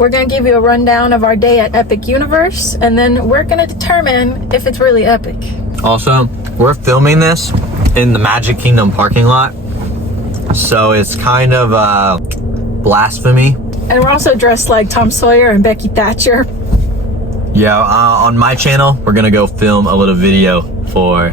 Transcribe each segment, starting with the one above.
We're going to give you a rundown of our day at Epic Universe, and then we're going to determine if it's really epic. Also, we're filming this in the Magic Kingdom parking lot, so it's kind of blasphemy. And we're also dressed like Tom Sawyer and Becky Thatcher. Yeah, on my channel, we're gonna go film a little video for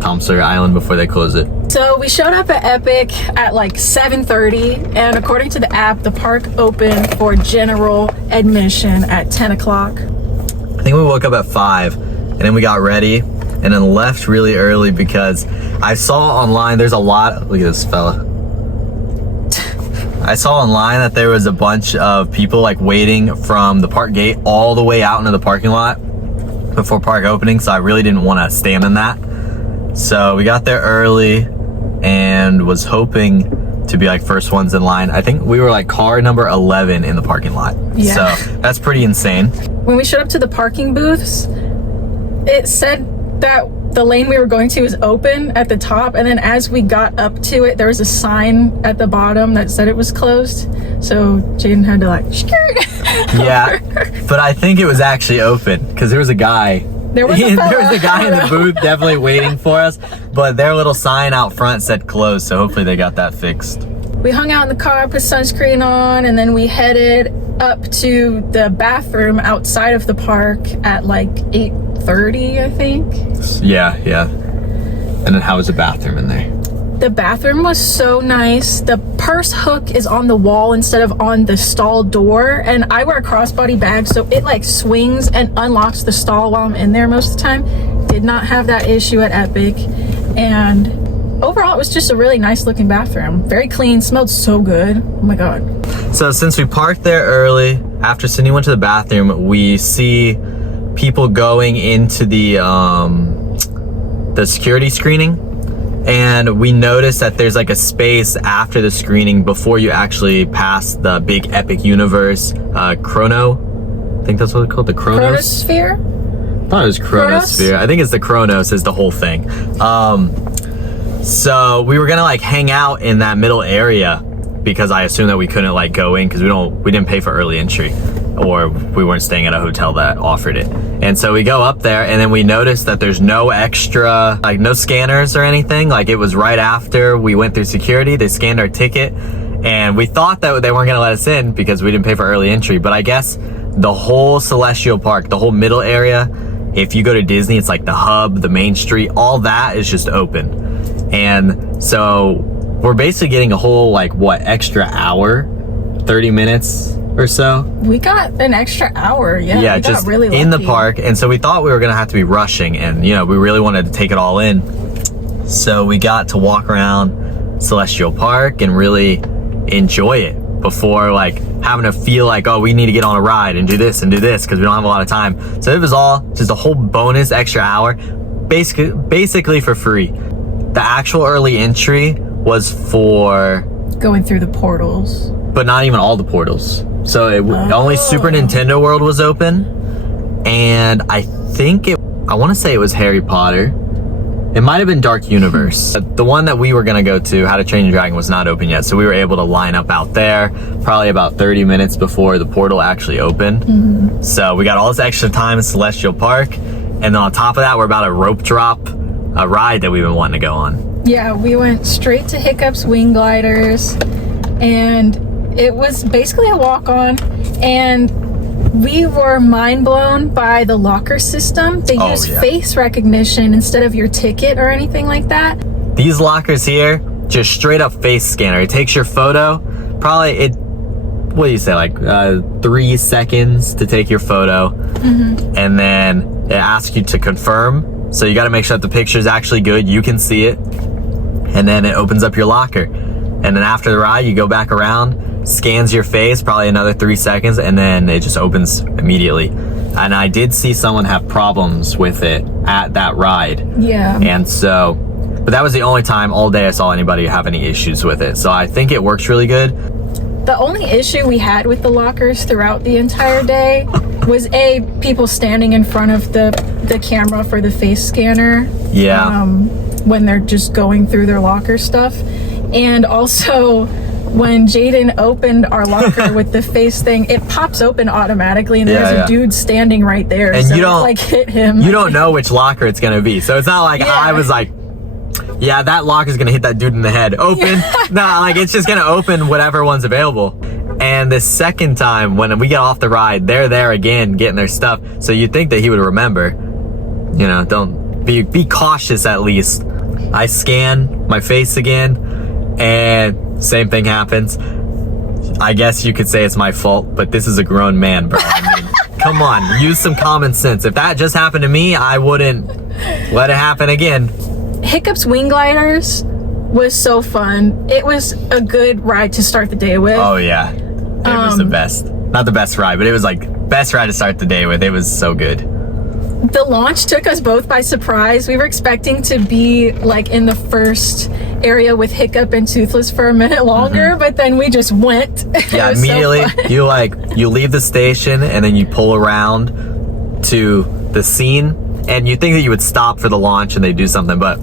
Tom Sawyer Island before they close it. So we showed up at Epic at like 7:30, and according to the app, the park opened for general admission at 10 o'clock. I think we woke up at 5, and then we got ready, and then left really early because I saw online there's a lot, look at this fella. I saw online that there was a bunch of people like waiting from the park gate all the way out into the parking lot before park opening, so I really didn't want to stand in that. So we got there early and was hoping to be like first ones in line. I think we were like car number 11 in the parking lot. Yeah. So that's pretty insane. When we showed up to the parking booths, it said that the lane we were going to was open at the top, and then as we got up to it, there was a sign at the bottom that said it was closed. So Jaden had to like skirt. Yeah, but I think it was actually open because there was a guy. There was a guy in the booth definitely waiting for us, but their little sign out front said closed, so hopefully they got that fixed. We hung out in the car, put sunscreen on, and then we headed up to the bathroom outside of the park at like 8:30, I think. Yeah. And then how was the bathroom in there? The bathroom was so nice. The purse hook is on the wall instead of on the stall door, and I wear a crossbody bag, so it like swings and unlocks the stall while I'm in there most of the time. Did not have that issue at Epic, and overall it was just a really nice looking bathroom. Very clean, smelled so good. Oh my god. So since we parked there early, after Sydney went to the bathroom, we see people going into the security screening. And we noticed that there's like a space after the screening before you actually pass the big Epic Universe Chrono. I think that's what it's called, the Chronosphere? I thought it was Chronosphere. I think it's the Chronos is the whole thing. So we were gonna like hang out in that middle area because I assumed that we couldn't like go in because we didn't pay for early entry, or we weren't staying at a hotel that offered it. And so we go up there, and then we noticed that there's no extra, like no scanners or anything. Like it was right after we went through security, they scanned our ticket, and we thought that they weren't gonna let us in because we didn't pay for early entry. But I guess the whole Celestial Park, the whole middle area, if you go to Disney, it's like the hub, the main street, all that is just open. And so we're basically getting a whole like what, extra hour, 30 minutes or so. We got an extra hour. Yeah, we just got really lucky in the park. And so we thought we were gonna have to be rushing, and you know, we really wanted to take it all in. So we got to walk around Celestial Park and really enjoy it before like having to feel like, oh, we need to get on a ride and do this because we don't have a lot of time. So it was all just a whole bonus extra hour, basically for free. The actual early entry was for going through the portals, but not even all the portals. So only Super Nintendo World was open, and I want to say it was Harry Potter. It might have been Dark Universe. The one that we were gonna go to, How to Train Your Dragon, was not open yet, so we were able to line up out there probably about 30 minutes before the portal actually opened. Mm-hmm. So we got all this extra time in Celestial Park, and then on top of that, we're about to rope drop a ride that we've been wanting to go on. Yeah, we went straight to Hiccups Wing Gliders, and it was basically a walk-on, and we were mind blown by the locker system. They use face recognition instead of your ticket or anything like that. These lockers here, just straight up face scanner. It takes your photo, probably what do you say, like 3 seconds to take your photo, and then it asks you to confirm. So you got to make sure that the picture is actually good, you can see it, and then it opens up your locker. And then after the ride, you go back around, scans your face, probably another 3 seconds, and then it just opens immediately. And I did see someone have problems with it at that ride. Yeah. And so, but that was the only time all day I saw anybody have any issues with it. So I think it works really good. The only issue we had with the lockers throughout the entire day was people standing in front of the camera for the face scanner. Yeah. When they're just going through their locker stuff. And also, when Jaden opened our locker with the face thing, it pops open automatically, and there's a dude standing right there. And so you don't it, like, hit him. You don't know which locker it's gonna be, so it's not like I was like, yeah, that locker's gonna hit that dude in the head. Open. Nah, like it's just gonna open whatever one's available. And the second time when we get off the ride, they're there again getting their stuff. So you'd think that he would remember. You know, don't be cautious at least. I scan my face again, and same thing happens. I guess you could say it's my fault, but this is a grown man, bro. I mean, come on, use some common sense. If that just happened to me, I wouldn't let it happen again. Hiccups Wing Gliders was so fun. It was a good ride to start the day with. Oh yeah, it was the best. Not the best ride, but it was like best ride to start the day with. It was so good. The launch took us both by surprise. We were expecting to be like in the first area with Hiccup and Toothless for a minute longer, but then we just went. Yeah, immediately you leave the station and then you pull around to the scene, and you think that you would stop for the launch and they do something, but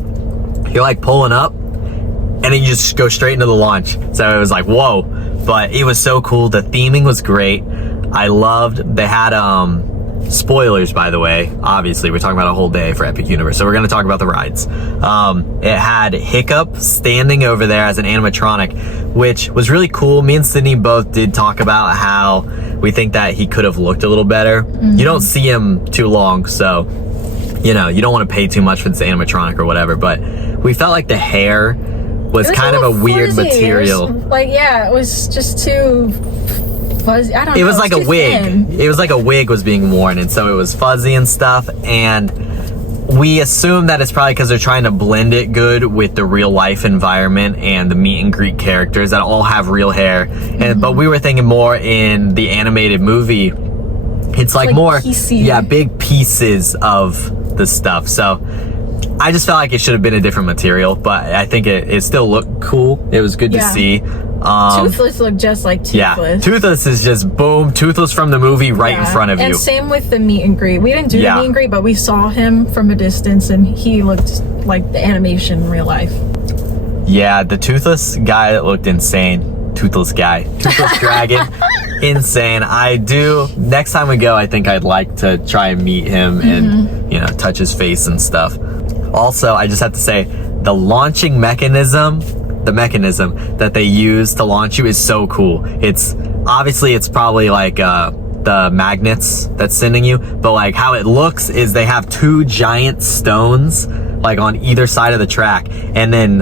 you're like pulling up and then you just go straight into the launch. So it was like, whoa, but it was so cool. The theming was great. I loved, they had spoilers, by the way. Obviously, we're talking about a whole day for Epic Universe, so we're going to talk about the rides. It had Hiccup standing over there as an animatronic, which was really cool. Me and Sydney both did talk about how we think that he could have looked a little better. You don't see him too long, so you know, you don't want to pay too much for this animatronic or whatever, but we felt like the hair was kind of a weird material. It was just too fuzzy. I don't know. It was like a wig. Thin. It was like a wig was being worn, and so it was fuzzy and stuff. And we assume that it's probably because they're trying to blend it good with the real life environment and the meet and greet characters that all have real hair. And but we were thinking more in the animated movie. It's like more, piecey. Big pieces of the stuff. So I just felt like it should have been a different material, but I think it still looked cool. It was good to see. Toothless looked just like Toothless. Yeah, Toothless is just boom, Toothless from the movie right in front of you. And same with the meet and greet. We didn't do the meet and greet, but we saw him from a distance, and he looked like the animation in real life. Yeah, the Toothless guy that looked insane. Toothless guy. Toothless Dragon. Insane. Next time we go, I think I'd like to try and meet him and, you know, touch his face and stuff. Also, I just have to say, the launching mechanism, the mechanism that they use to launch you is so cool. It's probably like the magnets that's sending you, but like how it looks is they have two giant stones like on either side of the track, and then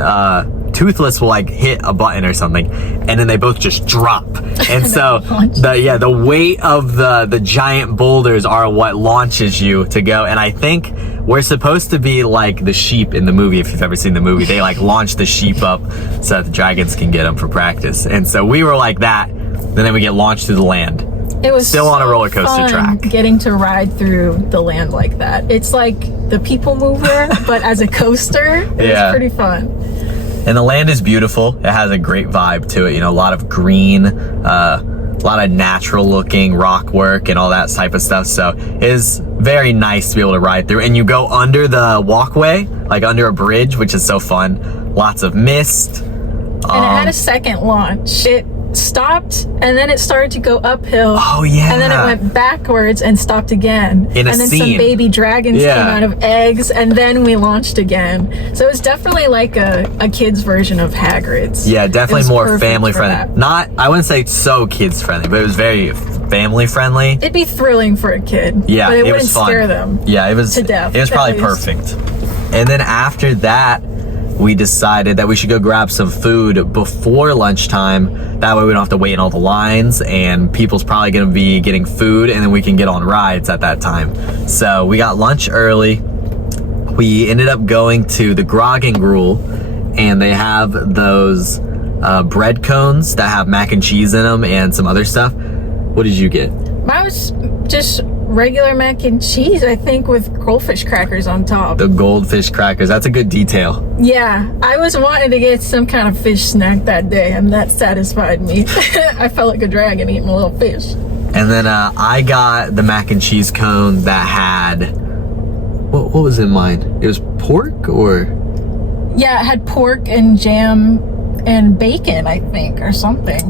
Toothless will like hit a button or something, and then they both just drop. And so the weight of the giant boulders are what launches you to go. And I think we're supposed to be like the sheep in the movie. If you've ever seen the movie, they like launch the sheep up so that the dragons can get them for practice. And so we were like that, and then we get launched through the land. It was still on a roller coaster track. Getting to ride through the land like that. It's like the People Mover, but as a coaster. It was pretty fun. And the land is beautiful. It has a great vibe to it. You know, a lot of green, a lot of natural looking rock work and all that type of stuff. So it is very nice to be able to ride through. And you go under the walkway, like under a bridge, which is so fun. Lots of mist. And it had a second launch. It stopped, and then it started to go uphill. Oh yeah. And then it went backwards and stopped again. In a and then scene. Some baby dragons came out of eggs, and then we launched again. So it's definitely like a kid's version of Hagrid's. Yeah, definitely more family friendly. I wouldn't say so kids friendly, but it was very family friendly. It'd be thrilling for a kid. Yeah, but it wouldn't was fun. scare them. Yeah, it was to death. It was probably perfect. And then after that, we decided that we should go grab some food before lunchtime. That way we don't have to wait in all the lines, and people's probably gonna be getting food, and then we can get on rides at that time. So we got lunch early. We ended up going to the Grog and Gruel, and they have those bread cones that have mac and cheese in them and some other stuff. What did you get? Mine was just regular mac and cheese, I think, with goldfish crackers on top. The goldfish crackers, that's a good detail. Yeah, I was wanting to get some kind of fish snack that day, and that satisfied me. I felt like a dragon eating a little fish. And then I got the mac and cheese cone that had, what was in mine? It was pork or? Yeah, it had pork and jam and bacon, I think, or something.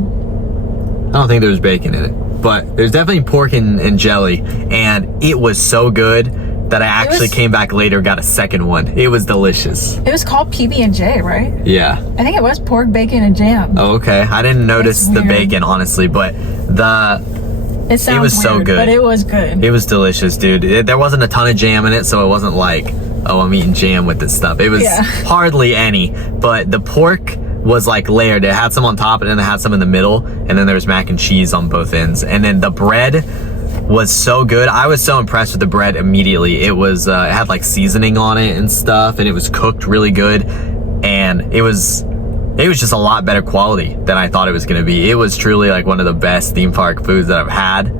I don't think there was bacon in it, but there's definitely pork and jelly, and it was so good that I actually came back later and got a second one. It was delicious. It was called PB&J, right? Yeah. I think it was pork, bacon, and jam. Oh, okay. I didn't notice the bacon, honestly, but it was so good. But it was good. It was delicious, dude. There wasn't a ton of jam in it, so it wasn't like, oh, I'm eating jam with this stuff. It was hardly any, but the pork was like layered. It had some on top and then it had some in the middle, and then there was mac and cheese on both ends. And then the bread was so good. I was so impressed with the bread immediately. It was, it had like seasoning on it and stuff, and it was cooked really good. And it was just a lot better quality than I thought it was gonna be. It was truly like one of the best theme park foods that I've had,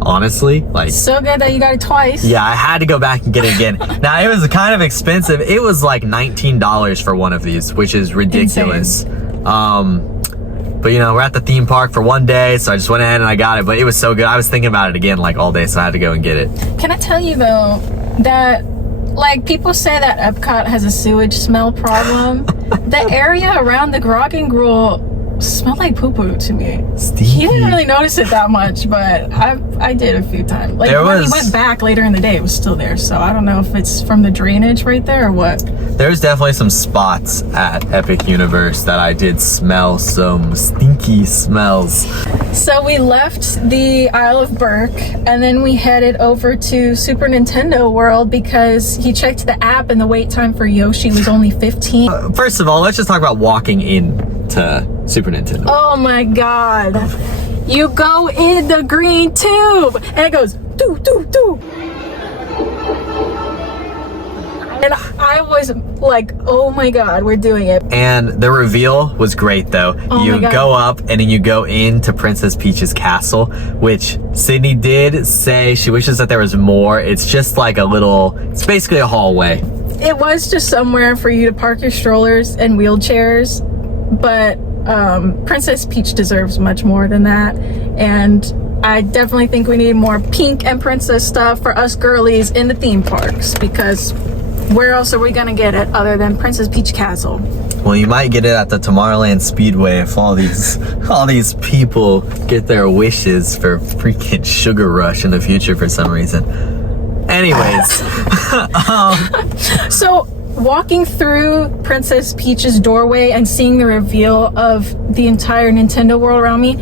honestly. Like, so good that you got it twice. Yeah, I had to go back and get it again. Now, it was kind of expensive. It was like $19 for one of these, which is ridiculous. Insane. But you know, we're at the theme park for one day, so I just went ahead and I got it. But it was so good. I was thinking about it again like all day, so I had to go and get it. Can I tell you though, that like people say that Epcot has a sewage smell problem. The area around the Grog and Gruel smelled like poo-poo to me. He didn't really notice it that much, but I did a few times. Like when he went back later in the day, it was still there. So I don't know if it's from the drainage right there or what. There's definitely some spots at Epic Universe that I did smell some stinky smells. So we left the Isle of Berk and then we headed over to Super Nintendo World because he checked the app and the wait time for Yoshi was only 15. First of all, let's just talk about walking into Super Nintendo. Oh my god. You go in the green tube and it goes doo doo doo. And I was like, oh my god, we're doing it. And the reveal was great though. Oh you go up and then you go into Princess Peach's castle, which Sydney did say she wishes that there was more. It's just like it's basically a hallway. It was just somewhere for you to park your strollers and wheelchairs, but Princess Peach deserves much more than that, and I definitely think we need more pink and princess stuff for us girlies in the theme parks, because where else are we gonna get it other than Princess Peach Castle? Well, you might get it at the Tomorrowland Speedway if all these people get their wishes for freaking Sugar Rush in the future for some reason. Anyways, so walking through Princess Peach's doorway and seeing the reveal of the entire Nintendo world around me,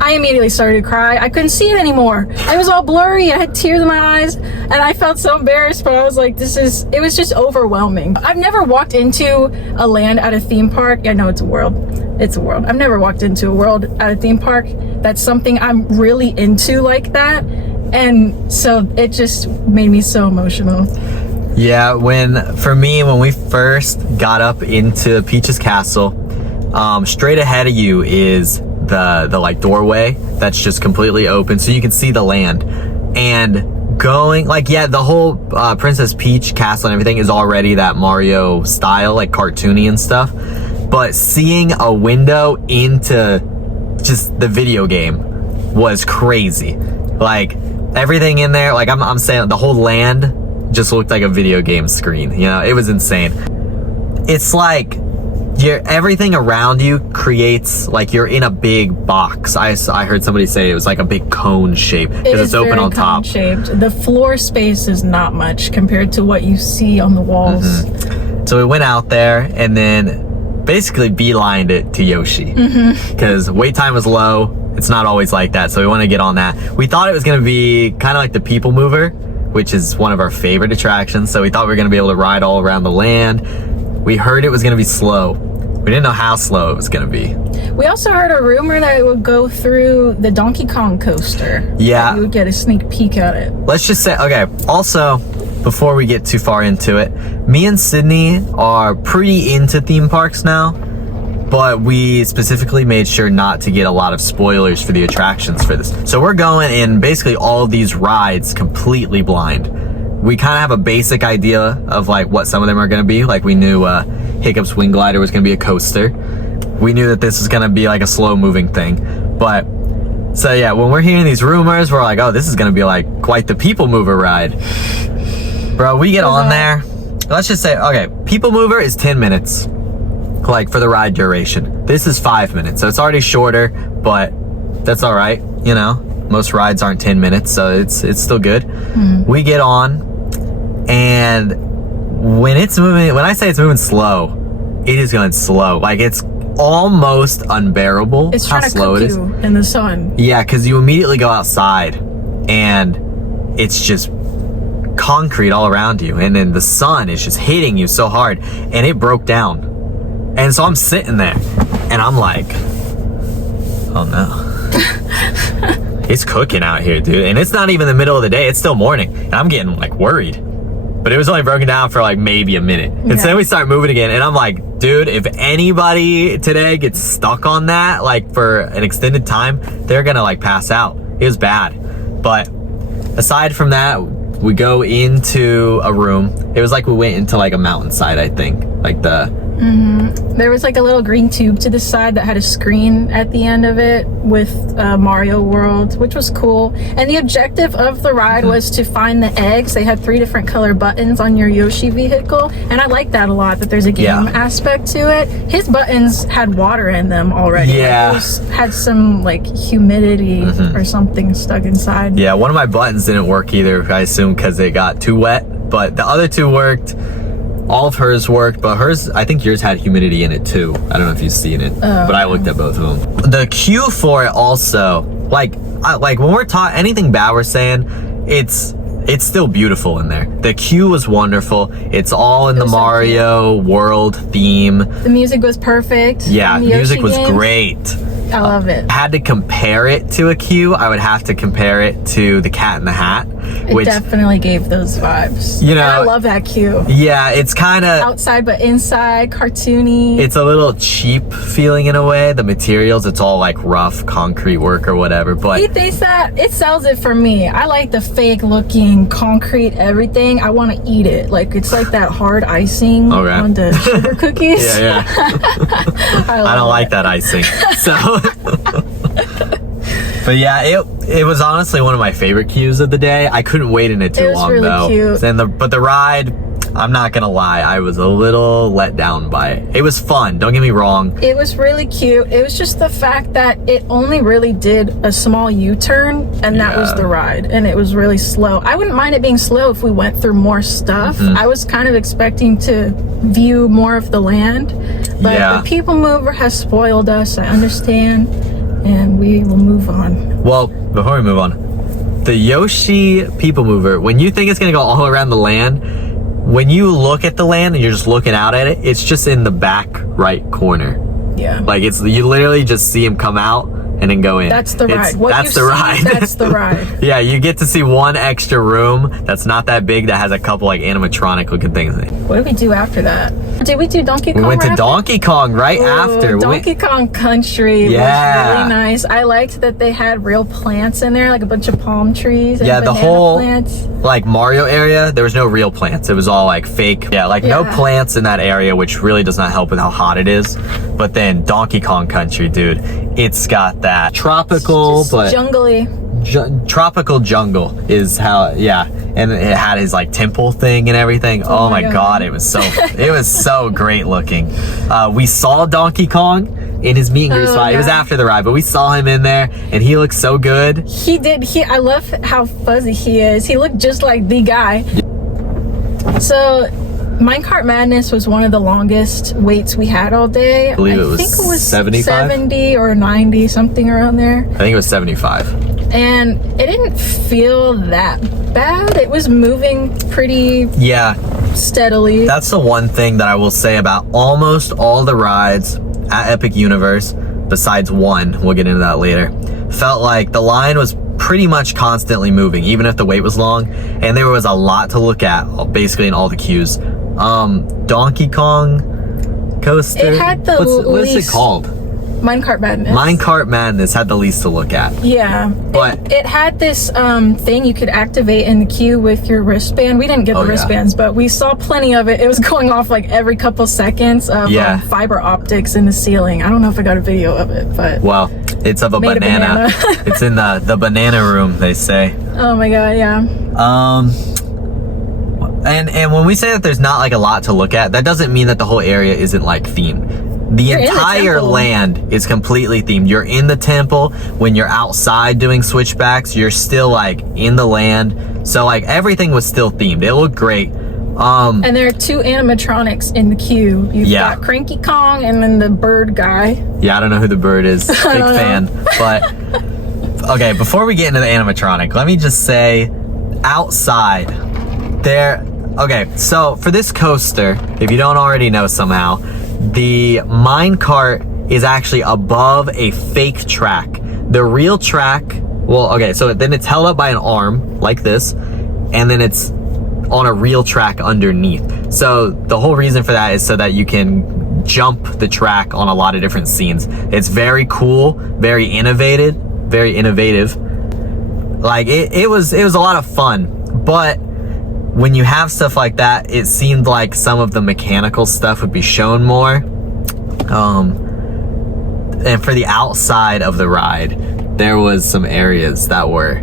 I immediately started to cry. I couldn't see it anymore. It was all blurry. I had tears in my eyes and I felt so embarrassed, but I was like, it was just overwhelming. I've never walked into a land at a theme park. Yeah, no, it's a world. It's a world. I've never walked into a world at a theme park that's something I'm really into like that. And so it just made me so emotional. Yeah, for me, when we first got up into Peach's castle, straight ahead of you is the like doorway that's just completely open, so you can see the land. And going the whole Princess Peach castle and everything is already that Mario style, like cartoony and stuff. But seeing a window into just the video game was crazy. Like everything in there, like I'm saying, the whole land just looked like a video game screen. You know, it was insane. It's like everything around you creates like you're in a big box. I heard somebody say it was like a big cone shape because it's open on top. Shaped. The floor space is not much compared to what you see on the walls. Mm-hmm. So we went out there and then basically beelined it to Yoshi because wait time was low. It's not always like that, so we want to get on that. We thought it was going to be kind of like the People Mover, which is one of our favorite attractions. So we thought we were going to be able to ride all around the land. We heard it was going to be slow. We didn't know how slow it was going to be. We also heard a rumor that it would go through the Donkey Kong coaster. Yeah. You would get a sneak peek at it. Let's just say, okay, also, before we get too far into it, me and Sydney are pretty into theme parks now, but we specifically made sure not to get a lot of spoilers for the attractions for this. So we're going in basically all of these rides completely blind. We kind of have a basic idea of like what some of them are going to be. Like we knew Hiccups Wing Glider was going to be a coaster. We knew that this was going to be like a slow moving thing. But so yeah, when we're hearing these rumors, we're like, oh, this is going to be like quite the People Mover ride. Bro, we get on there. Let's just say, okay, People Mover is 10 minutes. like for the ride duration. This is 5 minutes, so it's already shorter, but that's all right. You know, most rides aren't 10 minutes, so it's still good. We get on, and when it's moving, when I say it's moving slow, it is going slow. Like it's almost unbearable. It's how trying to slow cook it is. you in the sun. Yeah, because you immediately go outside, and it's just concrete all around you, and then the sun is just hitting you so hard, and it broke down. And so I'm sitting there, and I'm like, oh no. It's cooking out here, dude. And it's not even the middle of the day. It's still morning. And I'm getting like worried. But it was only broken down for like maybe a minute. And so then we start moving again. And I'm like, dude, if anybody today gets stuck on that, like for an extended time, they're gonna like pass out. It was bad. But aside from that, we go into a room. It was like we went into like a mountainside, I think. Like the... There was like a little green tube to the side that had a screen at the end of it with Mario World, which was cool. And the objective of the ride was to find the eggs. They had 3 different color buttons on your Yoshi vehicle, and I like that a lot, that there's a game aspect to it. His buttons had water in them already. Yeah. Those had some like humidity or something stuck inside. Yeah, one of my buttons didn't work either, I assume because it got too wet, but the other 2 worked. All of hers worked, but hers, I think yours had humidity in it too. I don't know if you've seen it, but I looked at both of them. The queue for it also, like when we're taught anything bad we're saying, it's still beautiful in there. The queue was wonderful. It's all in the Mario World theme. The music was perfect. Yeah, the music was great. I love it. I had to compare it to a queue. I would have to compare it to the Cat in the Hat. It definitely gave those vibes. You know, and I love that queue. Yeah, it's kind of outside but inside, cartoony. It's a little cheap feeling in a way. The materials, it's all like rough concrete work or whatever. But he thinks that it sells it for me. I like the fake looking concrete everything. I want to eat it. Like it's like that hard icing on the sugar cookies. Yeah. I don't like that icing. So. But yeah, it was honestly one of my favorite queues of the day. I couldn't wait in it too long really though. Cute. But the ride, I'm not gonna lie, I was a little let down by it. It was fun, don't get me wrong. It was really cute. It was just the fact that it only really did a small U-turn, and that was the ride, and it was really slow. I wouldn't mind it being slow if we went through more stuff. I was kind of expecting to view more of the land, but the people mover has spoiled us. I understand, and we will move on. Well, before we move on, the Yoshi people mover, when you think it's gonna go all around the land, when you look at the land and you're just looking out at it, it's just in the back right corner. Yeah. Like you literally just see him come out and then go in. That's the ride. That's the ride. That's the ride. Yeah, you get to see one extra room that's not that big that has a couple like animatronic looking things in it. What did we do after that? Did we do Donkey Kong? We went to Donkey Kong right after. Donkey Kong Country was really nice. I liked that they had real plants in there, like a bunch of palm trees and the whole plants. Like Mario area, there was no real plants. It was all like fake. Yeah, like no plants in that area, which really does not help with how hot it is. But then Donkey Kong Country, dude, it's got that tropical, but jungly. Tropical jungle is how, and it had his like temple thing and everything. Oh my god, it was so great looking. We saw Donkey Kong in his meet and greet spot. It was after the ride, but we saw him in there and he looked so good. He did. I love how fuzzy he is. He looked just like the guy. So Minecart Madness was one of the longest waits we had all day. I think it was 75? 70 or 90, something around there. I think it was 75. And it didn't feel that bad. It was moving pretty steadily. That's the one thing that I will say about almost all the rides at Epic Universe, besides one, we'll get into that later, felt like the line was pretty much constantly moving, even if the wait was long, and there was a lot to look at basically in all the queues. Donkey Kong coaster, it had the what is it called? Minecart Madness. Minecart Madness had the least to look at. Yeah, but it had this thing you could activate in the queue with your wristband. We didn't get the wristbands, but we saw plenty of it. It was going off like every couple seconds of fiber optics in the ceiling. I don't know if I got a video of it, but well, it's of a banana. It's in the banana room, they say. Oh my god, yeah. And when we say that there's not like a lot to look at, that doesn't mean that the whole area isn't like themed. The You're in the entire temple. land is completely themed. You're in the temple. When you're outside doing switchbacks, you're still like in the land. So like everything was still themed. It looked great. And there are 2 animatronics in the queue. You've Yeah. got Cranky Kong and then the bird guy. Yeah, I don't know who the bird is. Big fan. But okay, before we get into the animatronic, let me just say outside there. Okay, so for this coaster, if you don't already know somehow, the minecart is actually above a fake track. The real track, well, okay, so then it's held up by an arm like this, and then it's on a real track underneath. So the whole reason for that is so that you can jump the track on a lot of different scenes. It's very cool, very innovative. Like it was a lot of fun, but when you have stuff like that, it seemed like some of the mechanical stuff would be shown more. And for the outside of the ride, there was some areas that were,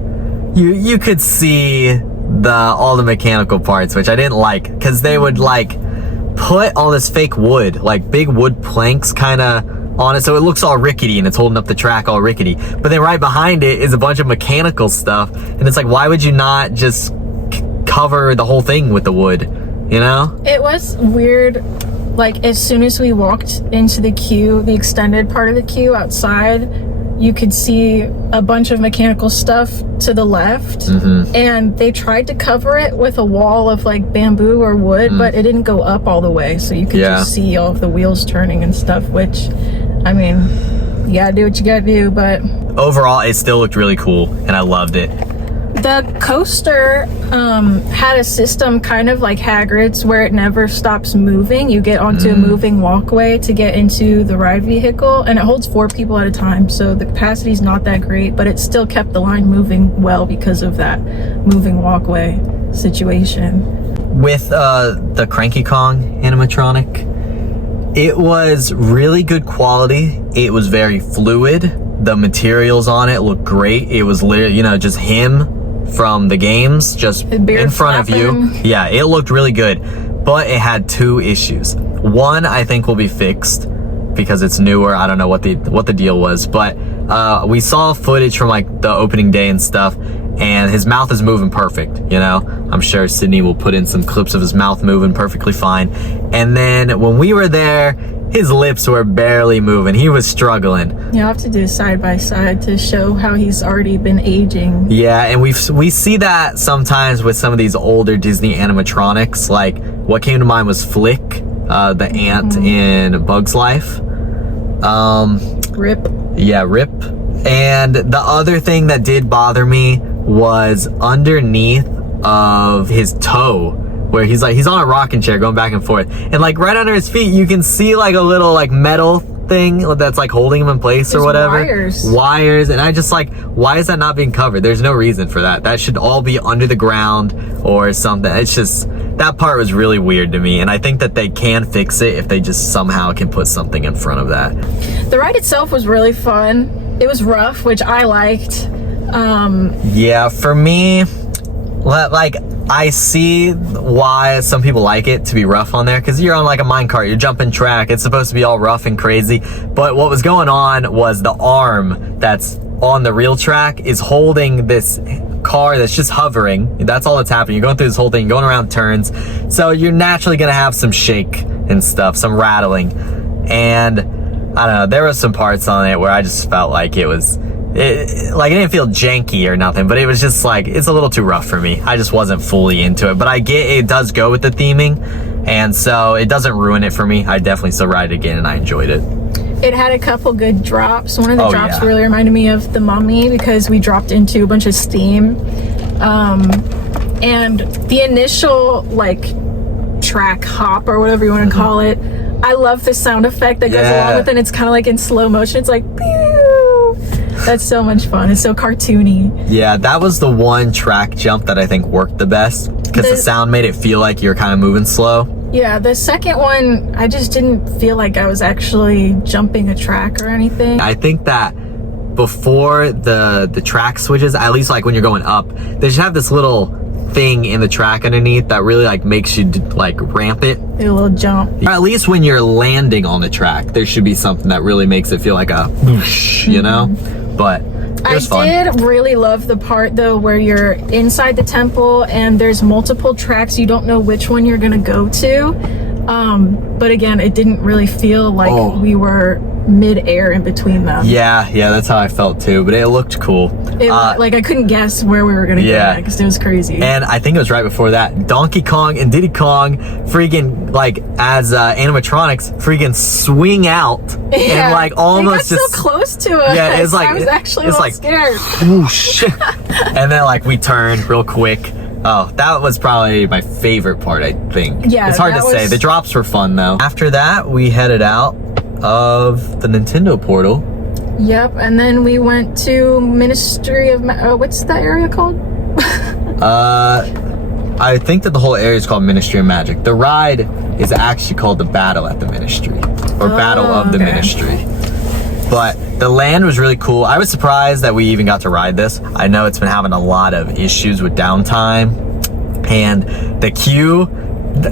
you could see all the mechanical parts, which I didn't like, because they would like put all this fake wood, like big wood planks kind of on it, so it looks all rickety and it's holding up the track all rickety. But then right behind it is a bunch of mechanical stuff, and it's like, why would you not just cover the whole thing with the wood, you know? It was weird. Like, as soon as we walked into the queue, the extended part of the queue outside, you could see a bunch of mechanical stuff to the left, and they tried to cover it with a wall of like bamboo or wood, but it didn't go up all the way, so you could just see all of the wheels turning and stuff, which, I mean, you gotta do what you gotta do. But overall, it still looked really cool, and I loved it. the coaster had a system kind of like Hagrid's where it never stops moving. You get onto a moving walkway to get into the ride vehicle, and it holds 4 people at a time, so the capacity is not that great, but it still kept the line moving well because of that moving walkway situation. With the Cranky Kong animatronic, it was really good quality. It was very fluid. The materials on it looked great. It was literally, just him from the games, just in front of you. Yeah, it looked really good, but it had 2 issues. One, I think, will be fixed because it's newer. I don't know what the deal was, but we saw footage from like the opening day and stuff, and his mouth is moving perfect. I'm sure Sydney will put in some clips of his mouth moving perfectly fine. And then when we were there, his lips were barely moving. He was struggling. You'll have to do side by side to show how he's already been aging. Yeah, and we see that sometimes with some of these older Disney animatronics. Like, what came to mind was Flick, the ant in Bug's Life. Rip. Yeah, Rip. And the other thing that did bother me was underneath of his toe, where he's on a rocking chair going back and forth, and like right under his feet you can see like a little like metal thing that's like holding him in place or whatever. Wires. And I just like, why is that not being covered? There's no reason for that. That should all be under the ground or something. It's just, that part was really weird to me, and I think that they can fix it if they just somehow can put something in front of that. The ride itself was really fun. It was rough, which I liked. Yeah, for me, like, I see why some people like it to be rough on there, because you're on like a minecart, you're jumping track, it's supposed to be all rough and crazy. But what was going on was the arm that's on the real track is holding this car that's just hovering. That's all that's happening. You're going through this whole thing, going around turns, so you're naturally gonna have some shake and stuff, some rattling. And I don't know, there were some parts on it where I just felt like it didn't feel janky or nothing, but it was just like, it's a little too rough for me. I just wasn't fully into it, but I get it does go with the theming, and so it doesn't ruin it for me. I definitely still ride it again, and I enjoyed it. It had a couple good drops. One of the drops really reminded me of the Mummy, because we dropped into a bunch of steam. And the initial like track hop or whatever you want to call it, I love the sound effect that goes along with it. It's kind of like in slow motion. It's like, pew! That's so much fun. It's so cartoony. Yeah, that was the one track jump that I think worked the best, because the sound made it feel like you're kind of moving slow. Yeah, the second one, I just didn't feel like I was actually jumping a track or anything. I think that before the track switches, at least like when you're going up, they should have this little thing in the track underneath that really like makes you like ramp it. Do a little jump. Or at least when you're landing on the track, there should be something that really makes it feel like a whoosh, you know? But it was fun. I did really love the part though where you're inside the temple and there's multiple tracks. You don't know which one you're gonna go to. But again, it didn't really feel like we were mid-air in between them. Yeah, that's how I felt too, but it looked cool. Like I couldn't guess where we were gonna go next. It was crazy. And I think it was right before that, Donkey Kong and Diddy Kong freaking like as animatronics freaking swing out and like almost they got just so close to us. Yeah, it's like I was actually a little scared. Whoosh. And then like we turned real quick. Oh, that was probably my favorite part, I think. Yeah, it's hard to say. The drops were fun though. After that, we headed out of the Nintendo portal. Yep, and then we went to Ministry of what's that area called? I think that the whole area is called Ministry of Magic. The ride is actually called the Battle at the Ministry, or Battle of the Ministry. But the land was really cool. I was surprised that we even got to ride this. I know it's been having a lot of issues with downtime, and the queue,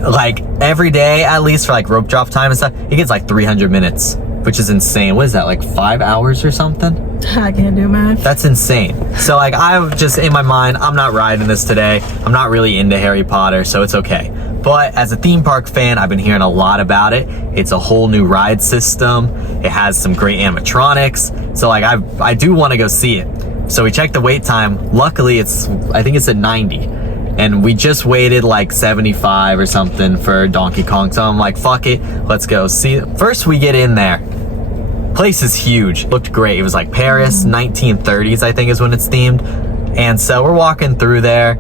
like every day, at least for like rope drop time and stuff, it gets like 300 minutes, which is insane. What is that, like 5 hours or something? I can't do math. That's insane. So like I'm just in my mind, I'm not riding this today. I'm not really into Harry Potter, so it's okay. But as a theme park fan, I've been hearing a lot about it. It's a whole new ride system. It has some great animatronics. So like I do want to go see it. So we checked the wait time. Luckily I think it's at 90. And we just waited like 75 or something for Donkey Kong. So I'm like, fuck it, let's go see it. First we get in there. Place is huge. Looked great. It was like Paris, 1930s, I think is when it's themed. And so we're walking through there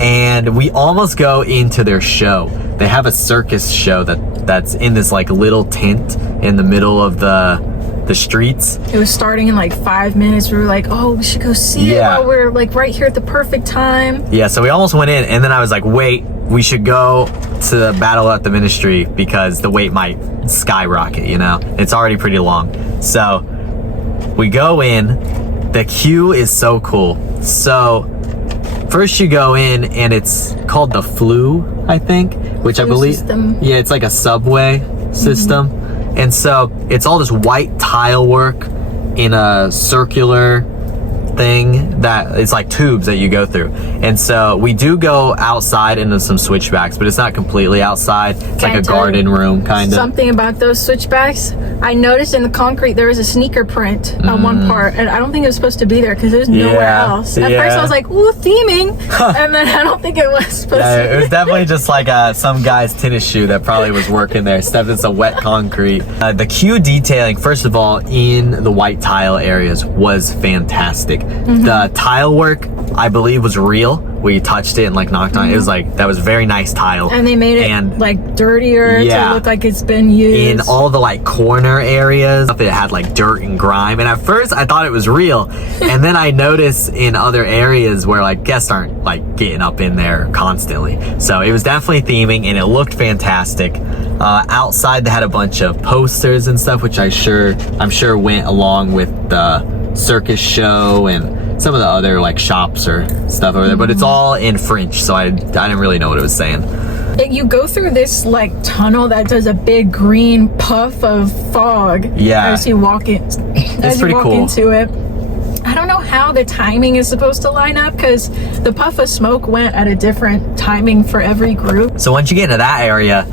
and we almost go into their show. They have a circus show that's in this like little tent in the middle of the streets. It was starting in like 5 minutes. We were like, oh, we should go see it while we're like right here at the perfect time. Yeah, so we almost went in and then I was like, wait, we should go to the Battle at the Ministry because the wait might skyrocket, you know? It's already pretty long. So we go in. The queue is so cool. So first you go in and it's called the Flu, I think, which I believe system. Yeah, it's like a subway system. And so it's all this white tile work in a circular thing that it's like tubes that you go through. And so we do go outside into some switchbacks, but it's not completely outside. It's like a garden room kind of. Something about those switchbacks, I noticed in the concrete there was a sneaker print on one part, and I don't think it was supposed to be there because there's nowhere else. At first I was like, ooh, theming, and then I don't think it was supposed to be. It was definitely just like some guy's tennis shoe that probably was working there, stepped in some wet concrete. The queue detailing, first of all, in the white tile areas was fantastic. The tile work, I believe, was real. We touched it and like knocked on it. It was like, that was very nice tile. And they made it like dirtier to look like it's been used. In all the like corner areas, it had like dirt and grime. And at first I thought it was real. And then I noticed in other areas where like guests aren't like getting up in there constantly. So it was definitely theming and it looked fantastic. Outside they had a bunch of posters and stuff, which I'm sure went along with the circus show and some of the other like shops or stuff over there, but it's all in French, so I didn't really know what it was saying. You go through this like tunnel that does a big green puff of fog as you walk in. It's pretty cool. Into it. I don't know how the timing is supposed to line up because the puff of smoke went at a different timing for every group. So once you get into that area,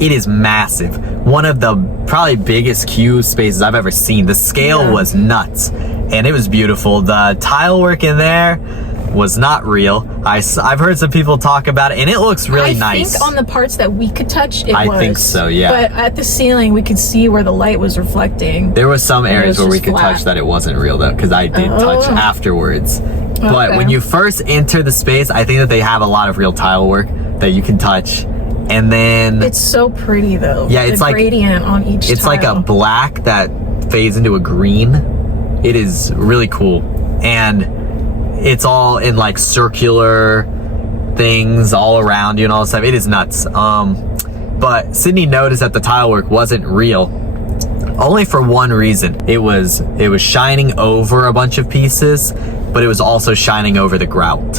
it is massive. One of the probably biggest queue spaces I've ever seen. The scale was nuts and it was beautiful. The tile work in there was not real. I've heard some people talk about it and it looks really nice. I think on the parts that we could touch, it was. I think so, yeah. But at the ceiling, we could see where the light was reflecting. There was some areas where we could touch that it wasn't real though, because I did touch afterwards. But when you first enter the space, I think that they have a lot of real tile work that you can touch. And then it's so pretty though. Yeah, it's like gradient on each It's tile. like a black that fades into a green. It is really cool. And it's all in like circular things all around you and all this stuff. It is nuts. But Sydney noticed that the tile work wasn't real. Only for one reason. It was shining over a bunch of pieces but it was also shining over the grout.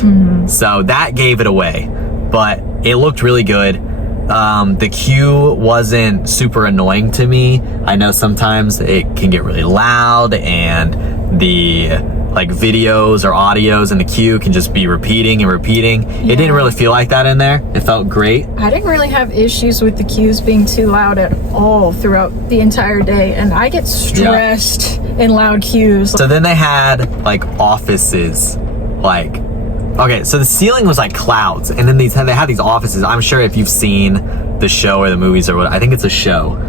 So that gave it away, but it looked really good. The queue wasn't super annoying to me. I know sometimes it can get really loud, and the like videos or audios in the queue can just be repeating and repeating. It didn't really feel like that in there. It felt great. I didn't really have issues with the queues being too loud at all throughout the entire day, and I get stressed in loud queues. So then they had like offices, like, okay, so the ceiling was like clouds, and then they had these offices. I'm sure if you've seen the show or the movies or what, I think it's a show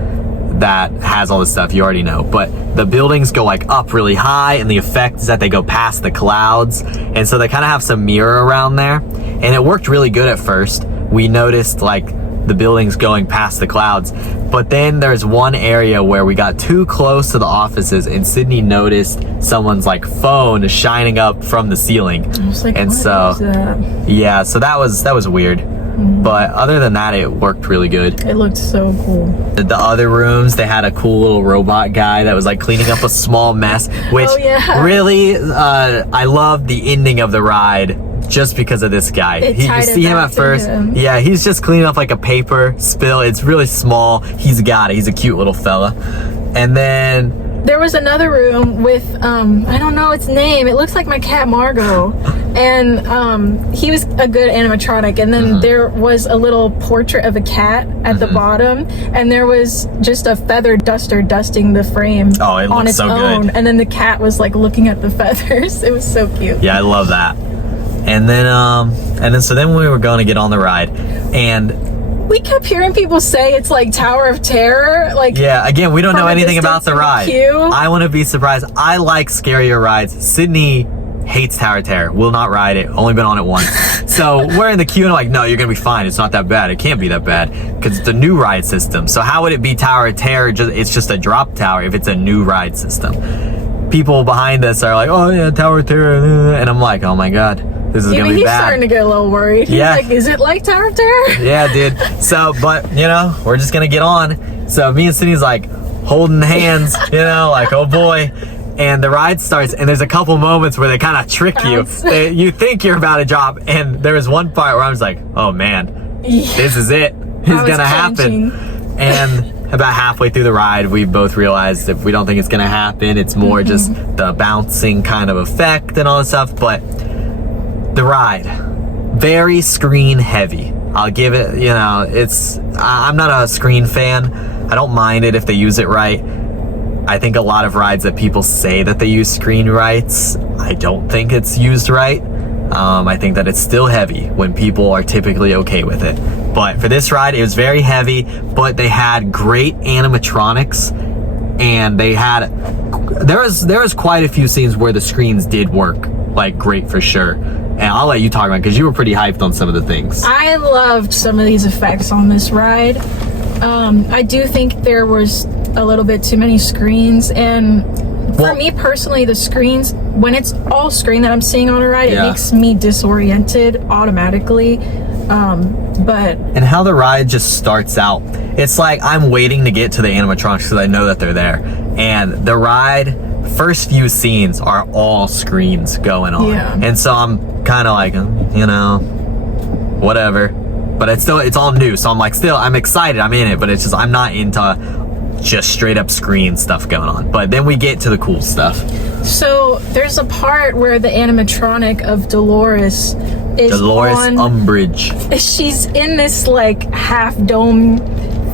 that has all this stuff, you already know, but the buildings go like up really high, and the effect is that they go past the clouds, and so they kind of have some mirror around there, and it worked really good at first. We noticed like the buildings going past the clouds, but then there's one area where we got too close to the offices, and Sydney noticed someone's like phone shining up from the ceiling. I was like, and what so is that? yeah, so that was weird. But other than that, it worked really good. It looked so cool. The other rooms, they had a cool little robot guy that was like cleaning up a small mess, which really, I loved the ending of the ride just because of this guy. You see him at first. Yeah, he's just cleaning up like a paper spill. It's really small. He's got it. He's a cute little fella. And then there was another room with, I don't know its name. It looks like my cat Margot. And he was a good animatronic. And then there was a little portrait of a cat at the bottom. And there was just a feather duster dusting the frame on its own. And then the cat was like looking at the feathers. It was so cute. Yeah, I love that. And then so then we were going to get on the ride, and we kept hearing people say it's like Tower of Terror. Like, yeah, again, we don't know anything about the ride. I want to be surprised. I like scarier rides. Sydney hates Tower of Terror, will not ride it, only been on it once. So we're in the queue and I'm like, no, you're gonna be fine. It's not that bad. It can't be that bad because it's a new ride system. So how would it be Tower of Terror? It's just a drop tower if it's a new ride system. People behind us are like, oh yeah, Tower of Terror. And I'm like, oh my God, this is gonna be he's bad. Starting to get a little worried. He's like, is it like Tower of Terror? Yeah, dude. So, but you know, we're just gonna get on. So me and Sydney's like holding hands, you know, like, oh boy. And the ride starts, and there's a couple moments where they kind of trick you. You think you're about to drop, and there was one part where I was like, oh man, this is it. It's gonna happen. And about halfway through the ride, we both realized if we don't think it's gonna happen, it's more just the bouncing kind of effect and all that stuff. But the ride, very screen heavy. I'll give it, you know, I'm not a screen fan. I don't mind it if they use it right. I think a lot of rides that people say that they use screen rights, I don't think it's used right. I think that it's still heavy when people are typically okay with it. But for this ride, it was very heavy, but they had great animatronics, and there was quite a few scenes where the screens did work like great for sure. And I'll let you talk about it because you were pretty hyped on some of the things. I loved some of these effects on this ride. I do think there was a little bit too many screens, and for me personally, the screens, when it's all screen that I'm seeing on a ride, it makes me disoriented automatically. And how the ride just starts out, it's like I'm waiting to get to the animatronics because I know that they're there, and the ride first few scenes are all screens going on, and so I'm kind of like, you know, whatever. But it's all new, so I'm like, I'm excited, I'm in it, but it's just, I'm not into just straight up screen stuff going on. But then we get to the cool stuff. So there's a part where the animatronic of Dolores is Umbridge. She's in this like half dome